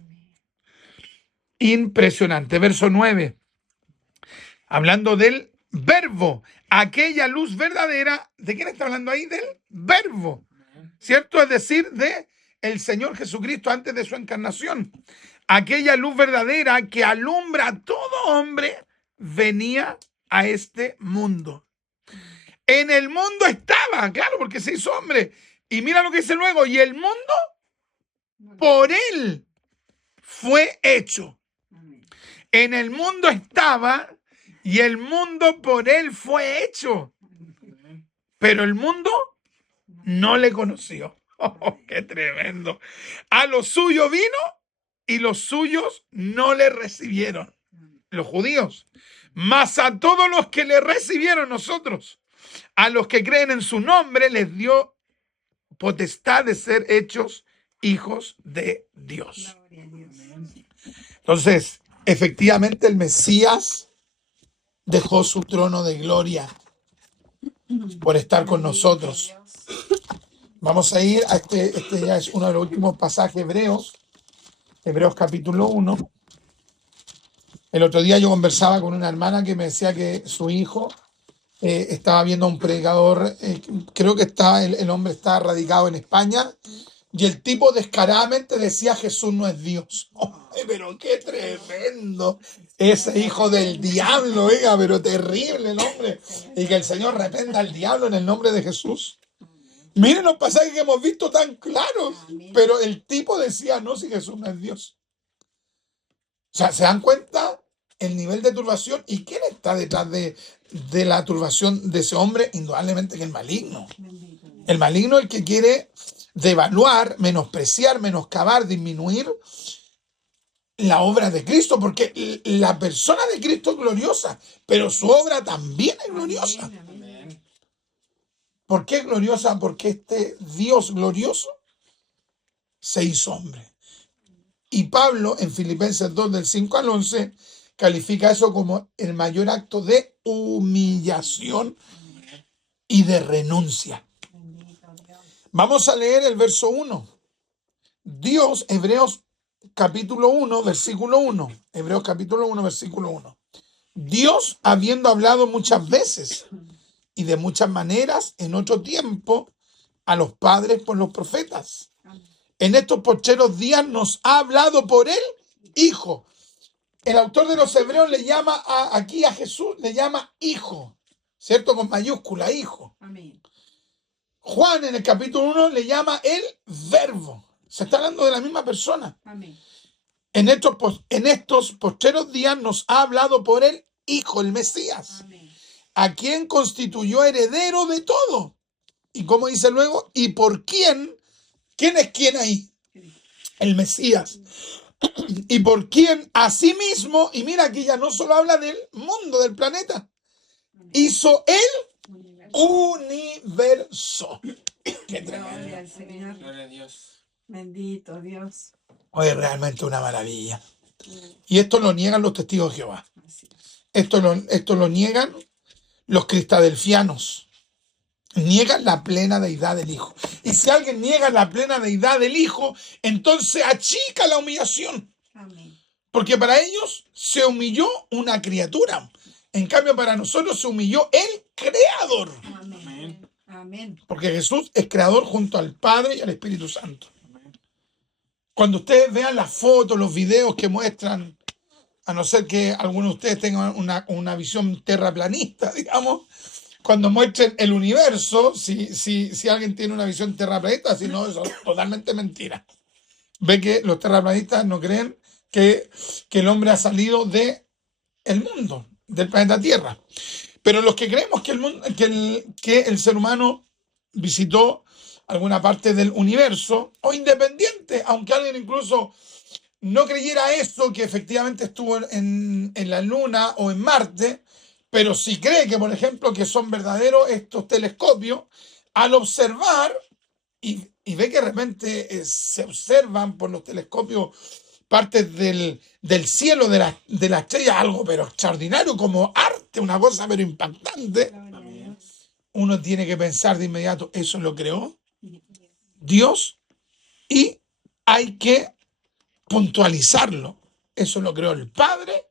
Impresionante. Verso 9. Hablando del verbo, aquella luz verdadera. ¿De quién está hablando ahí? Del verbo, ¿cierto? Es decir, de el Señor Jesucristo antes de su encarnación. Aquella luz verdadera que alumbra a todo hombre venía a este mundo. En el mundo estaba, claro, porque se hizo hombre. Y mira lo que dice luego, y el mundo por él fue hecho. Amén. En el mundo estaba y el mundo por él fue hecho. Pero el mundo no le conoció. Oh, qué tremendo. A los suyos vino y los suyos no le recibieron. Los judíos. Mas a todos los que le recibieron nosotros, a los que creen en su nombre, les dio potestad de ser hechos hijos de Dios. Gloria a Dios. Entonces, efectivamente el Mesías dejó su trono de gloria por estar con nosotros. Vamos a ir a este ya es uno de los últimos pasajes hebreos, Hebreos capítulo 1. El otro día yo conversaba con una hermana que me decía que su hijo estaba viendo a un predicador, creo que el hombre está radicado en España, y el tipo descaradamente decía Jesús no es Dios. ¡Ay, pero qué tremendo! Ese hijo del diablo, oiga, pero terrible el hombre. Y que el Señor reprenda al diablo en el nombre de Jesús. Miren los pasajes que hemos visto tan claros, pero el tipo decía no, si Jesús no es Dios. O sea, ¿se dan cuenta el nivel de turbación? ¿Y quién está detrás de la turbación de ese hombre? Indudablemente que el maligno. El maligno es el que quiere devaluar, menospreciar, menoscabar, disminuir la obra de Cristo, porque la persona de Cristo es gloriosa, pero su obra también es gloriosa. ¿Por qué es gloriosa? Porque este Dios glorioso se hizo hombre. Y Pablo, en Filipenses 2, del 5 al 11, califica eso como el mayor acto de humillación y de renuncia. Vamos a leer el verso 1. Dios, Hebreos capítulo 1, versículo 1. Hebreos capítulo 1, versículo 1. Dios, habiendo hablado muchas veces y de muchas maneras en otro tiempo a los padres por los profetas, en estos postreros días nos ha hablado por el Hijo. El autor de los Hebreos le llama aquí a Jesús, le llama Hijo, ¿cierto? Con mayúscula, Hijo. Amén. Juan en el capítulo 1 le llama el Verbo. Se está hablando de la misma persona. Amén. En estos postreros días nos ha hablado por el Hijo, el Mesías, Amén. a quien constituyó heredero de todo. Y como dice luego, ¿y por quién? ¿Quién es quién ahí? El Mesías. Y por quién asimismo, y mira aquí ya no solo habla del mundo, del planeta, hizo el universo. Qué Gloria tremendo. al Señor. Gloria a Dios. Bendito Dios. Oye, realmente una maravilla. Y esto lo niegan los testigos de Jehová. Así es. Esto lo niegan los cristadelfianos. Niegan la plena deidad del Hijo. Y si alguien niega la plena deidad del Hijo, entonces achica la humillación. Amén. Porque para ellos se humilló una criatura. En cambio, para nosotros se humilló el Creador. Amén. Amén. Porque Jesús es creador junto al Padre y al Espíritu Santo. Cuando ustedes vean las fotos, los videos que muestran, a no ser que algunos de ustedes tengan una visión terraplanista, digamos, cuando muestren el universo, si alguien tiene una visión terraplanista, si no, eso es totalmente mentira. Ve que los terraplanistas no creen que el hombre ha salido del mundo, del planeta Tierra. Pero los que creemos que el ser humano visitó alguna parte del universo, o independiente, aunque alguien incluso no creyera eso, que efectivamente estuvo en la Luna o en Marte, pero si cree que, por ejemplo, que son verdaderos estos telescopios, al observar y ve que de repente se observan por los telescopios partes del cielo de la estrella, algo pero extraordinario, como arte, una cosa pero impactante, Gloria a Dios. uno tiene que pensar de inmediato, eso lo creó Dios y hay que puntualizarlo. Eso lo creó el Padre,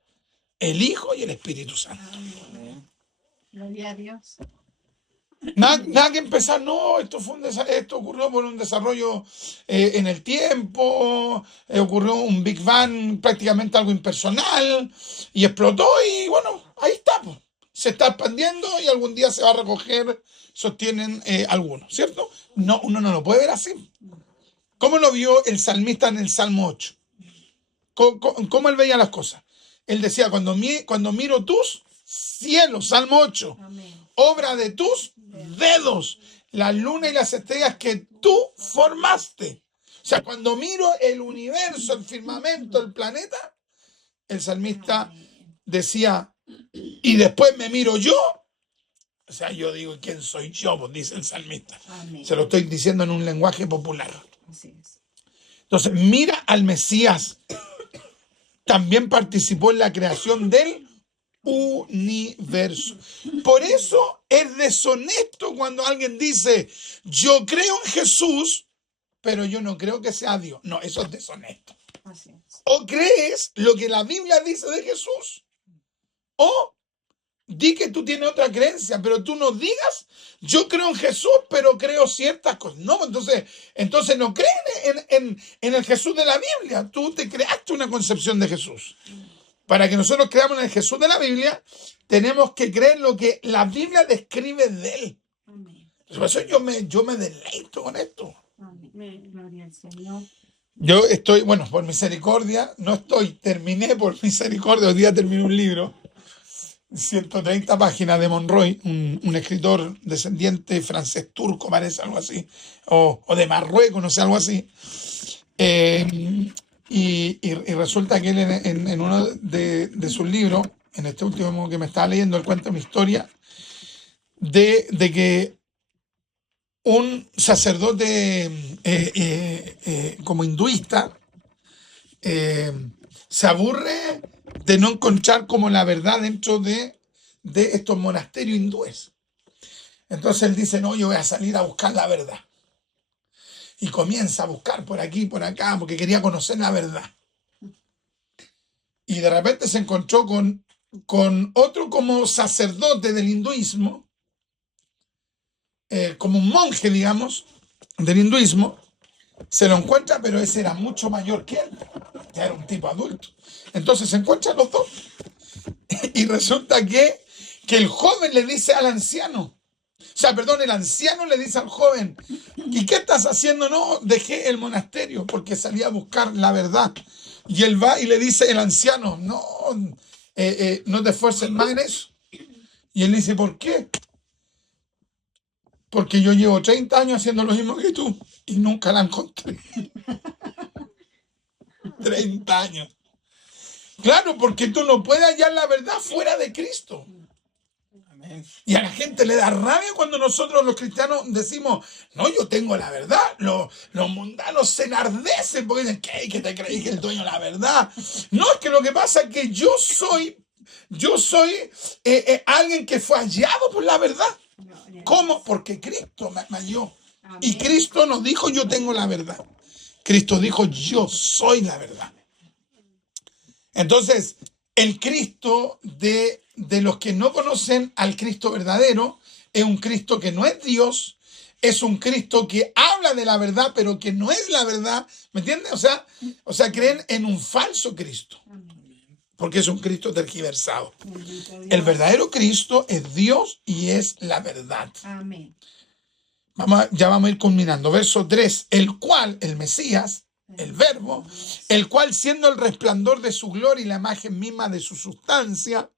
el Hijo y el Espíritu Santo. Amén. Gloria a Dios. Nada que empezar, no, esto ocurrió por un desarrollo en el tiempo, ocurrió un Big Bang, prácticamente algo impersonal, y explotó y bueno, ahí está, pues. se está expandiendo y algún día se va a recoger, sostienen algunos, ¿cierto? No, uno no lo puede ver así. ¿Cómo lo vio el salmista en el Salmo 8? ¿Cómo él veía las cosas? Él decía, cuando miro tus cielos, Salmo 8, Amén. obra de tus dedos, la luna y las estrellas que tú formaste. O sea, cuando miro el universo, el firmamento, el planeta, el salmista Amén. decía, y después me miro yo. O sea, yo digo, ¿quién soy yo? Pues dice el salmista. Amén. Se lo estoy diciendo en un lenguaje popular. Así es. Entonces, mira al Mesías. También participó en la creación del universo. Por eso es deshonesto cuando alguien dice, yo creo en Jesús, pero yo no creo que sea Dios. No, eso es deshonesto. Así es. O crees lo que la Biblia dice de Jesús, o di que tú tienes otra creencia, pero tú no digas, yo creo en Jesús, pero creo ciertas cosas. No, entonces no crees en el Jesús de la Biblia. Tú te creaste una concepción de Jesús. Para que nosotros creamos en el Jesús de la Biblia, tenemos que creer lo que la Biblia describe de él. Amén. Por eso yo me deleito con esto. Amén. Gloria al Señor. Yo estoy, bueno, por misericordia, terminé por misericordia, hoy día terminé un libro, 130 páginas de Monroy, un escritor descendiente francés turco, parece, algo así, o de Marruecos, no sé, algo así. Y resulta que él en uno de sus libros, en este último que me estaba leyendo, él cuenta una historia de que un sacerdote como hinduista se aburre de no encontrar como la verdad dentro de estos monasterios hindúes. Entonces él dice, no, yo voy a salir a buscar la verdad. Y comienza a buscar por aquí, por acá, porque quería conocer la verdad. Y de repente se encontró con otro como sacerdote del hinduismo, como un monje, digamos, del hinduismo. Se lo encuentra, pero ese era mucho mayor que él. Ya era un tipo adulto. Entonces se encuentran los dos. Y resulta que el joven le dice al anciano, el anciano le dice al joven, ¿y qué estás haciendo? No, dejé el monasterio porque salí a buscar la verdad. Y él va y le dice el anciano, no, no te esfuerces más en eso. Y él dice, ¿por qué? Porque yo llevo 30 años haciendo lo mismo que tú y nunca la encontré. 30 años. Claro, porque tú no puedes hallar la verdad fuera de Cristo. Y a la gente le da rabia cuando nosotros los cristianos decimos, no, yo tengo la verdad. Los mundanos se enardecen porque dicen, ¿qué te creí que el dueño de la verdad? No, es que lo que pasa es que yo soy alguien que fue hallado por la verdad. ¿Cómo? Porque Cristo me halló. Y Cristo nos dijo, yo tengo la verdad. Cristo dijo, yo soy la verdad. Entonces, el Cristo de los que no conocen al Cristo verdadero es un Cristo que no es Dios, es un Cristo que habla de la verdad, pero que no es la verdad. ¿Me entiendes? O sea, creen en un falso Cristo, porque es un Cristo tergiversado. El verdadero Cristo es Dios y es la verdad. Amén. Ya vamos a ir culminando. Verso 3, el cual, el Mesías, el Verbo, el cual siendo el resplandor de su gloria y la imagen misma de su sustancia,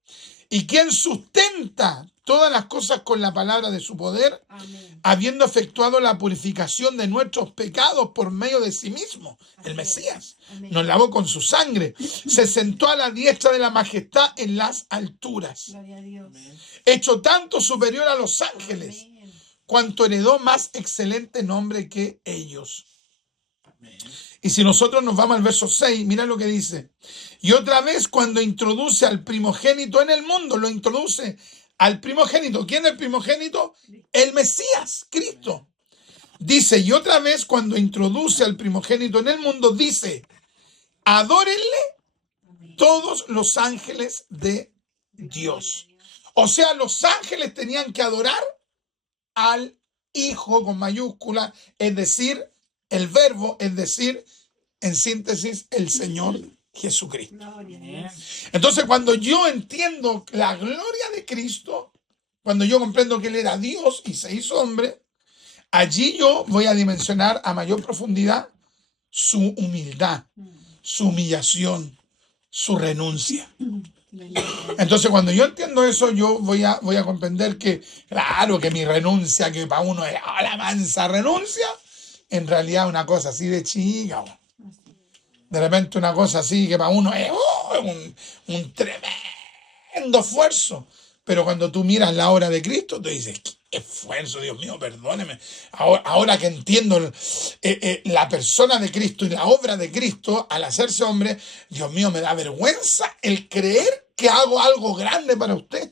y quien sustenta todas las cosas con la palabra de su poder, Amén. habiendo efectuado la purificación de nuestros pecados por medio de sí mismo, el Mesías, nos lavó con su sangre, se sentó a la diestra de la majestad en las alturas, Gloria a Dios. hecho tanto superior a los ángeles, Amén. cuanto heredó más excelente nombre que ellos. Y si nosotros nos vamos al verso 6, mira lo que dice. Y otra vez cuando introduce al primogénito en el mundo, lo introduce al primogénito. ¿Quién es el primogénito? El Mesías, Cristo. Dice, y otra vez cuando introduce al primogénito en el mundo, dice, adórenle todos los ángeles de Dios. O sea, los ángeles tenían que adorar al Hijo con mayúscula, es decir, el Verbo, es decir, en síntesis, el Señor Jesucristo. Gloria a Dios. Entonces, cuando yo entiendo la gloria de Cristo, cuando yo comprendo que Él era Dios y se hizo hombre, allí yo voy a dimensionar a mayor profundidad su humildad, su humillación, su renuncia. Entonces, cuando yo entiendo eso, yo voy a comprender que, claro, que mi renuncia, que para uno es la mansa renuncia, en realidad una cosa así de chica. De repente una cosa así que para uno es un tremendo esfuerzo. Pero cuando tú miras la obra de Cristo, tú dices, qué esfuerzo, Dios mío, perdóneme. Ahora que entiendo la persona de Cristo y la obra de Cristo al hacerse hombre, Dios mío, me da vergüenza el creer que hago algo grande para usted.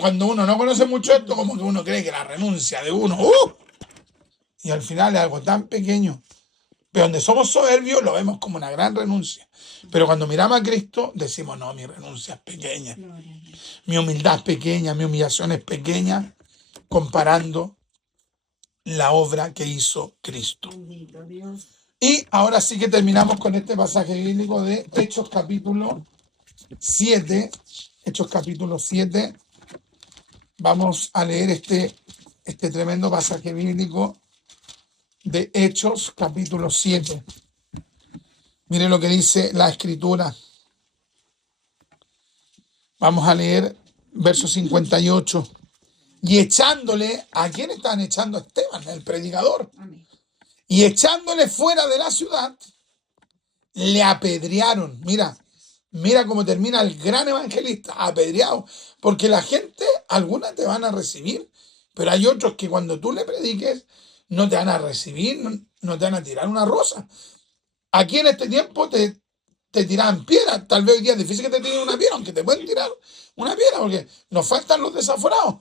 Cuando uno no conoce mucho esto, como que uno cree que la renuncia de uno, y al final es algo tan pequeño. Pero donde somos soberbios lo vemos como una gran renuncia. Pero cuando miramos a Cristo decimos, no, mi renuncia es pequeña. Mi humildad es pequeña, mi humillación es pequeña, comparando la obra que hizo Cristo. Bendito Dios. Y ahora sí que terminamos con este pasaje bíblico de Hechos capítulo 7. Hechos capítulo 7. Vamos a leer este tremendo pasaje bíblico de Hechos capítulo 7. Mire lo que dice la Escritura. Vamos a leer verso 58. Y echándole, ¿a quién estaban echando? A Esteban, el predicador. Amén. Y echándole fuera de la ciudad, le apedrearon. Mira cómo termina el gran evangelista, apedreado. Porque la gente, algunas te van a recibir, pero hay otros que cuando tú le prediques, no te van a recibir, no te van a tirar una rosa. Aquí en este tiempo te tiraban piedras. Tal vez hoy día es difícil que te tiren una piedra, aunque te pueden tirar una piedra, porque nos faltan los desaforados.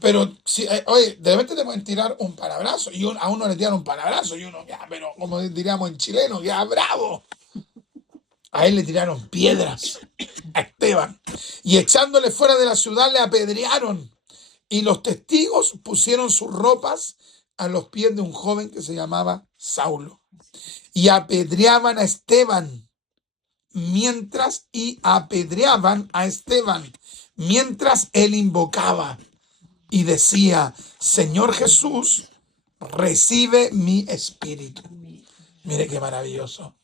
Pero, si, oye, de repente te pueden tirar un palabrazo, y a uno le tiran un palabrazo, y uno, ya, pero como diríamos en chileno, ya, bravo. A él le tiraron piedras, a Esteban, y echándole fuera de la ciudad le apedrearon. Y los testigos pusieron sus ropas a los pies de un joven que se llamaba Saulo. Y apedreaban a Esteban mientras él invocaba y decía, Señor Jesús, recibe mi espíritu. Mire qué maravilloso.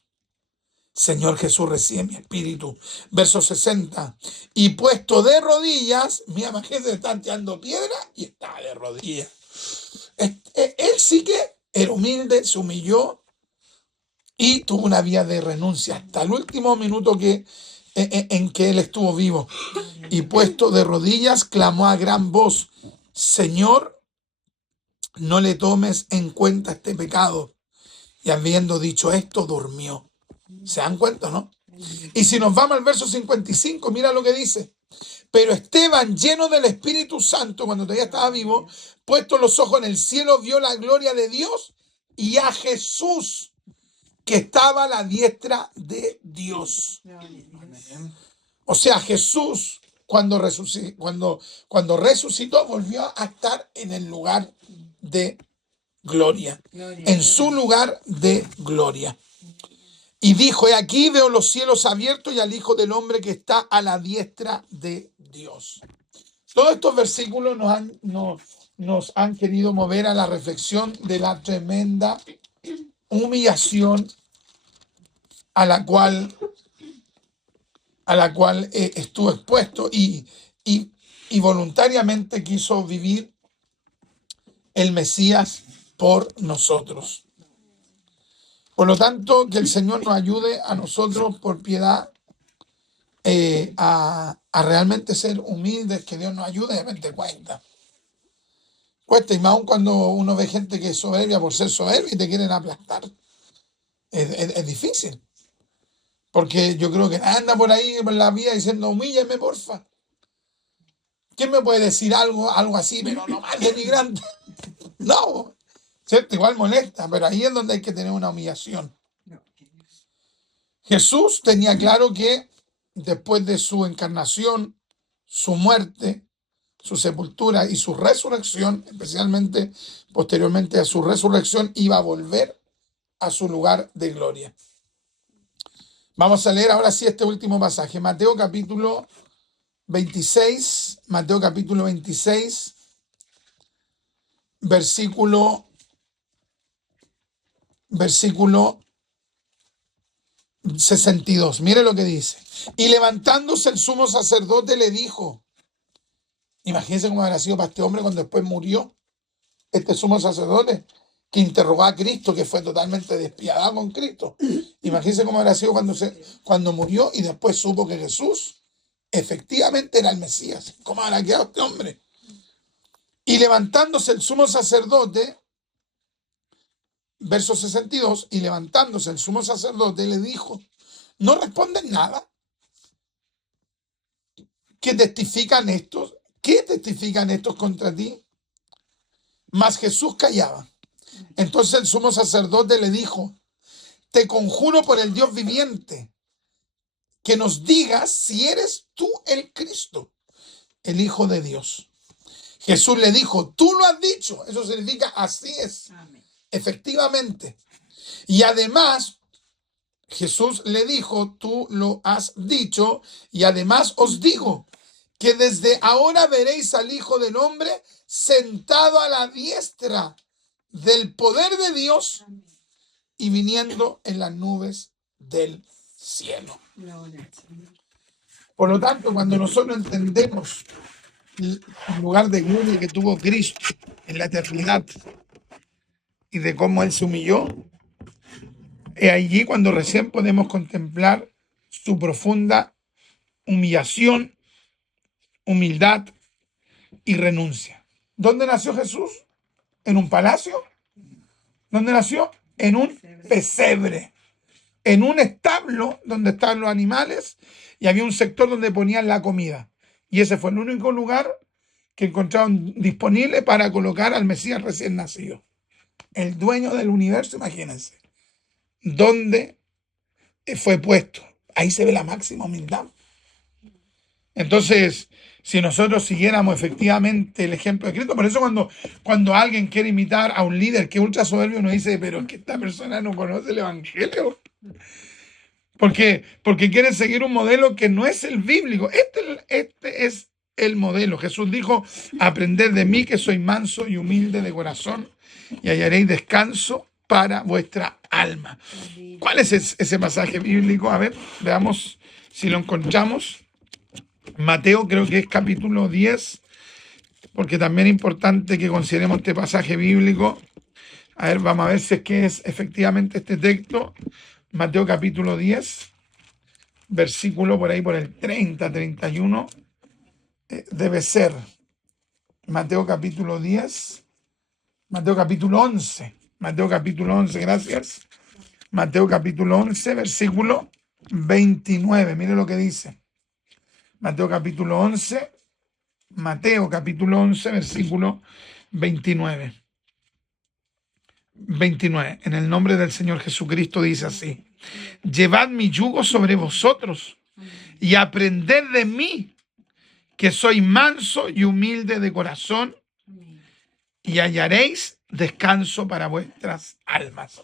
Señor Jesús, recibe mi espíritu. Verso 60. Y puesto de rodillas, mira, imagínate, están tirando piedra y está de rodillas. Él sí que era humilde, se humilló y tuvo una vía de renuncia hasta el último minuto en que él estuvo vivo. Y puesto de rodillas, clamó a gran voz, Señor, no le tomes en cuenta este pecado. Y habiendo dicho esto, durmió. ¿Se dan cuenta, no? Y si nos vamos al verso 55, mira lo que dice. Pero Esteban, lleno del Espíritu Santo, cuando todavía estaba vivo, puesto los ojos en el cielo, vio la gloria de Dios y a Jesús, que estaba a la diestra de Dios. O sea, Jesús, cuando resucitó, volvió a estar en el lugar de gloria, en su lugar de gloria. Y dijo, he aquí veo los cielos abiertos y al Hijo del Hombre que está a la diestra de Dios. Todos estos versículos nos han querido mover a la reflexión de la tremenda humillación a la cual estuvo expuesto y voluntariamente quiso vivir el Mesías por nosotros. Por lo tanto, que el Señor nos ayude a nosotros por piedad a realmente ser humildes, que Dios nos ayude, de repente cuesta. Cuesta, y más aún cuando uno ve gente que es soberbia por ser soberbia y te quieren aplastar. Es difícil. Porque yo creo que anda por ahí por la vida diciendo, humíllame, porfa. ¿Quién me puede decir algo así, pero no más denigrante? No, ¿cierto? Igual molesta, pero ahí es donde hay que tener una humillación. Jesús tenía claro que después de su encarnación, su muerte, su sepultura y su resurrección, especialmente posteriormente a su resurrección, iba a volver a su lugar de gloria. Vamos a leer ahora sí este último pasaje. Mateo capítulo 26. Mateo capítulo 26. Versículo 62. Mire lo que dice. Y levantándose el sumo sacerdote le dijo, imagínense cómo habrá sido para este hombre cuando después murió, este sumo sacerdote que interrogó a Cristo, que fue totalmente despiadado con Cristo. Imagínense cómo habrá sido cuando murió y después supo que Jesús efectivamente era el Mesías. ¿Cómo habrá quedado este hombre? Y levantándose el sumo sacerdote, verso 62, y levantándose el sumo sacerdote le dijo, ¿no responden nada? ¿Qué testifican estos? ¿Qué testifican estos contra ti? Mas Jesús callaba. Entonces el sumo sacerdote le dijo, te conjuro por el Dios viviente, que nos digas si eres tú el Cristo, el Hijo de Dios. Jesús le dijo, tú lo has dicho. Eso significa así es. Amén. Efectivamente. Y además, Jesús le dijo, tú lo has dicho, y además os digo que desde ahora veréis al Hijo del Hombre sentado a la diestra del poder de Dios Amén. y viniendo en las nubes del cielo. Gloria al Señor. Por lo tanto, cuando nosotros entendemos el lugar de gloria que tuvo Cristo en la eternidad y de cómo Él se humilló, es allí cuando recién podemos contemplar su profunda humillación, humildad y renuncia. ¿Dónde nació Jesús? ¿En un palacio? ¿Dónde nació? En un pesebre. En un establo donde estaban los animales y había un sector donde ponían la comida. Y ese fue el único lugar que encontraron disponible para colocar al Mesías recién nacido. El dueño del universo, imagínense. ¿Dónde fue puesto? Ahí se ve la máxima humildad. Entonces, si nosotros siguiéramos efectivamente el ejemplo de Cristo, por eso cuando alguien quiere imitar a un líder que es ultra soberbio, uno dice, pero es que esta persona no conoce el Evangelio. Porque quieren seguir un modelo que no es el bíblico. Este es el modelo. Jesús dijo, aprended de mí que soy manso y humilde de corazón y hallaréis descanso para vuestra alma. ¿Cuál es ese pasaje bíblico? A ver, veamos si lo encontramos. Mateo creo que es capítulo 10, porque también es importante que consideremos este pasaje bíblico. A ver, vamos a ver si es que es efectivamente este texto. Mateo capítulo 10, versículo por ahí por el 30, 31, debe ser. Mateo capítulo 10, Mateo capítulo 11, Mateo capítulo 11, gracias. Mateo capítulo 11, versículo 29, mire lo que dice. Mateo capítulo 11, versículo 29. 29. En el nombre del Señor Jesucristo dice así: llevad mi yugo sobre vosotros y aprended de mí, que soy manso y humilde de corazón, y hallaréis descanso para vuestras almas,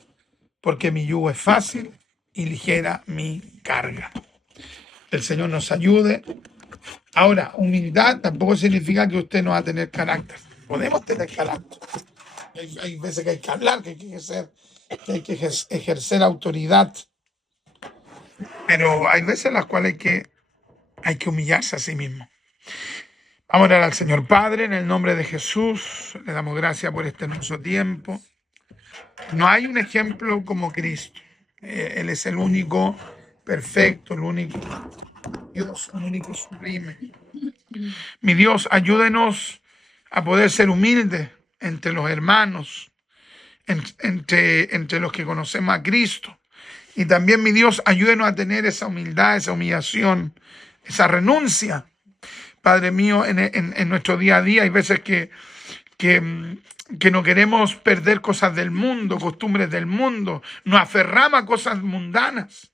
porque mi yugo es fácil y ligera mi carga. El Señor nos ayude. Ahora, humildad tampoco significa que usted no va a tener carácter. Podemos tener carácter. Hay veces que hay que hablar, que hay que ejercer autoridad. Pero hay veces en las cuales hay que humillarse a sí mismo. Vamos a orar al Señor. Padre, en el nombre de Jesús, le damos gracias por este hermoso tiempo. No hay un ejemplo como Cristo. Él es el único perfecto, el único Dios, el único sublime. Mi Dios, ayúdenos a poder ser humildes entre los hermanos, entre los que conocemos a Cristo. Y también, mi Dios, ayúdenos a tener esa humildad, esa humillación, esa renuncia. Padre mío, en nuestro día a día hay veces que no queremos perder cosas del mundo, costumbres del mundo, nos aferramos a cosas mundanas,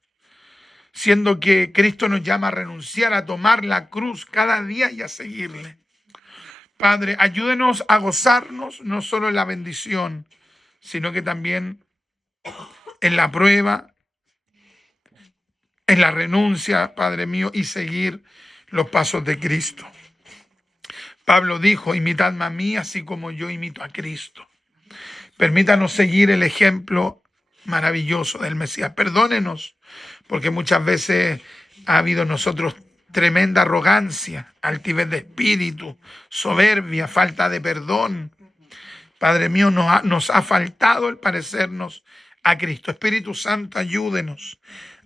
siendo que Cristo nos llama a renunciar, a tomar la cruz cada día y a seguirle. Padre, ayúdenos a gozarnos no solo en la bendición, sino que también en la prueba, en la renuncia, Padre mío, y seguir los pasos de Cristo. Pablo dijo, imitadme a mí, así como yo imito a Cristo. Permítanos seguir el ejemplo maravilloso del Mesías. Perdónenos, porque muchas veces ha habido en nosotros tremenda arrogancia, altivez de espíritu, soberbia, falta de perdón. Padre mío, nos ha faltado el parecernos a Cristo. Espíritu Santo, ayúdenos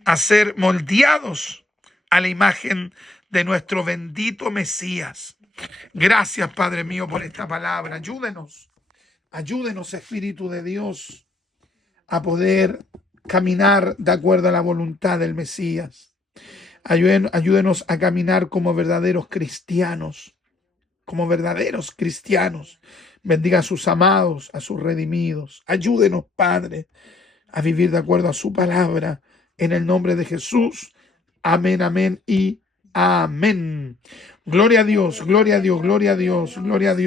a ser moldeados a la imagen de nuestro bendito Mesías. Gracias, Padre mío, por esta palabra. Ayúdenos, Espíritu de Dios, a poder caminar de acuerdo a la voluntad del Mesías. Ayúdenos a caminar como verdaderos cristianos, Bendiga a sus amados, a sus redimidos. Ayúdenos, Padre, a vivir de acuerdo a su palabra. En el nombre de Jesús. Amén, amén y amén. Gloria a Dios, gloria a Dios, gloria a Dios, gloria a Dios.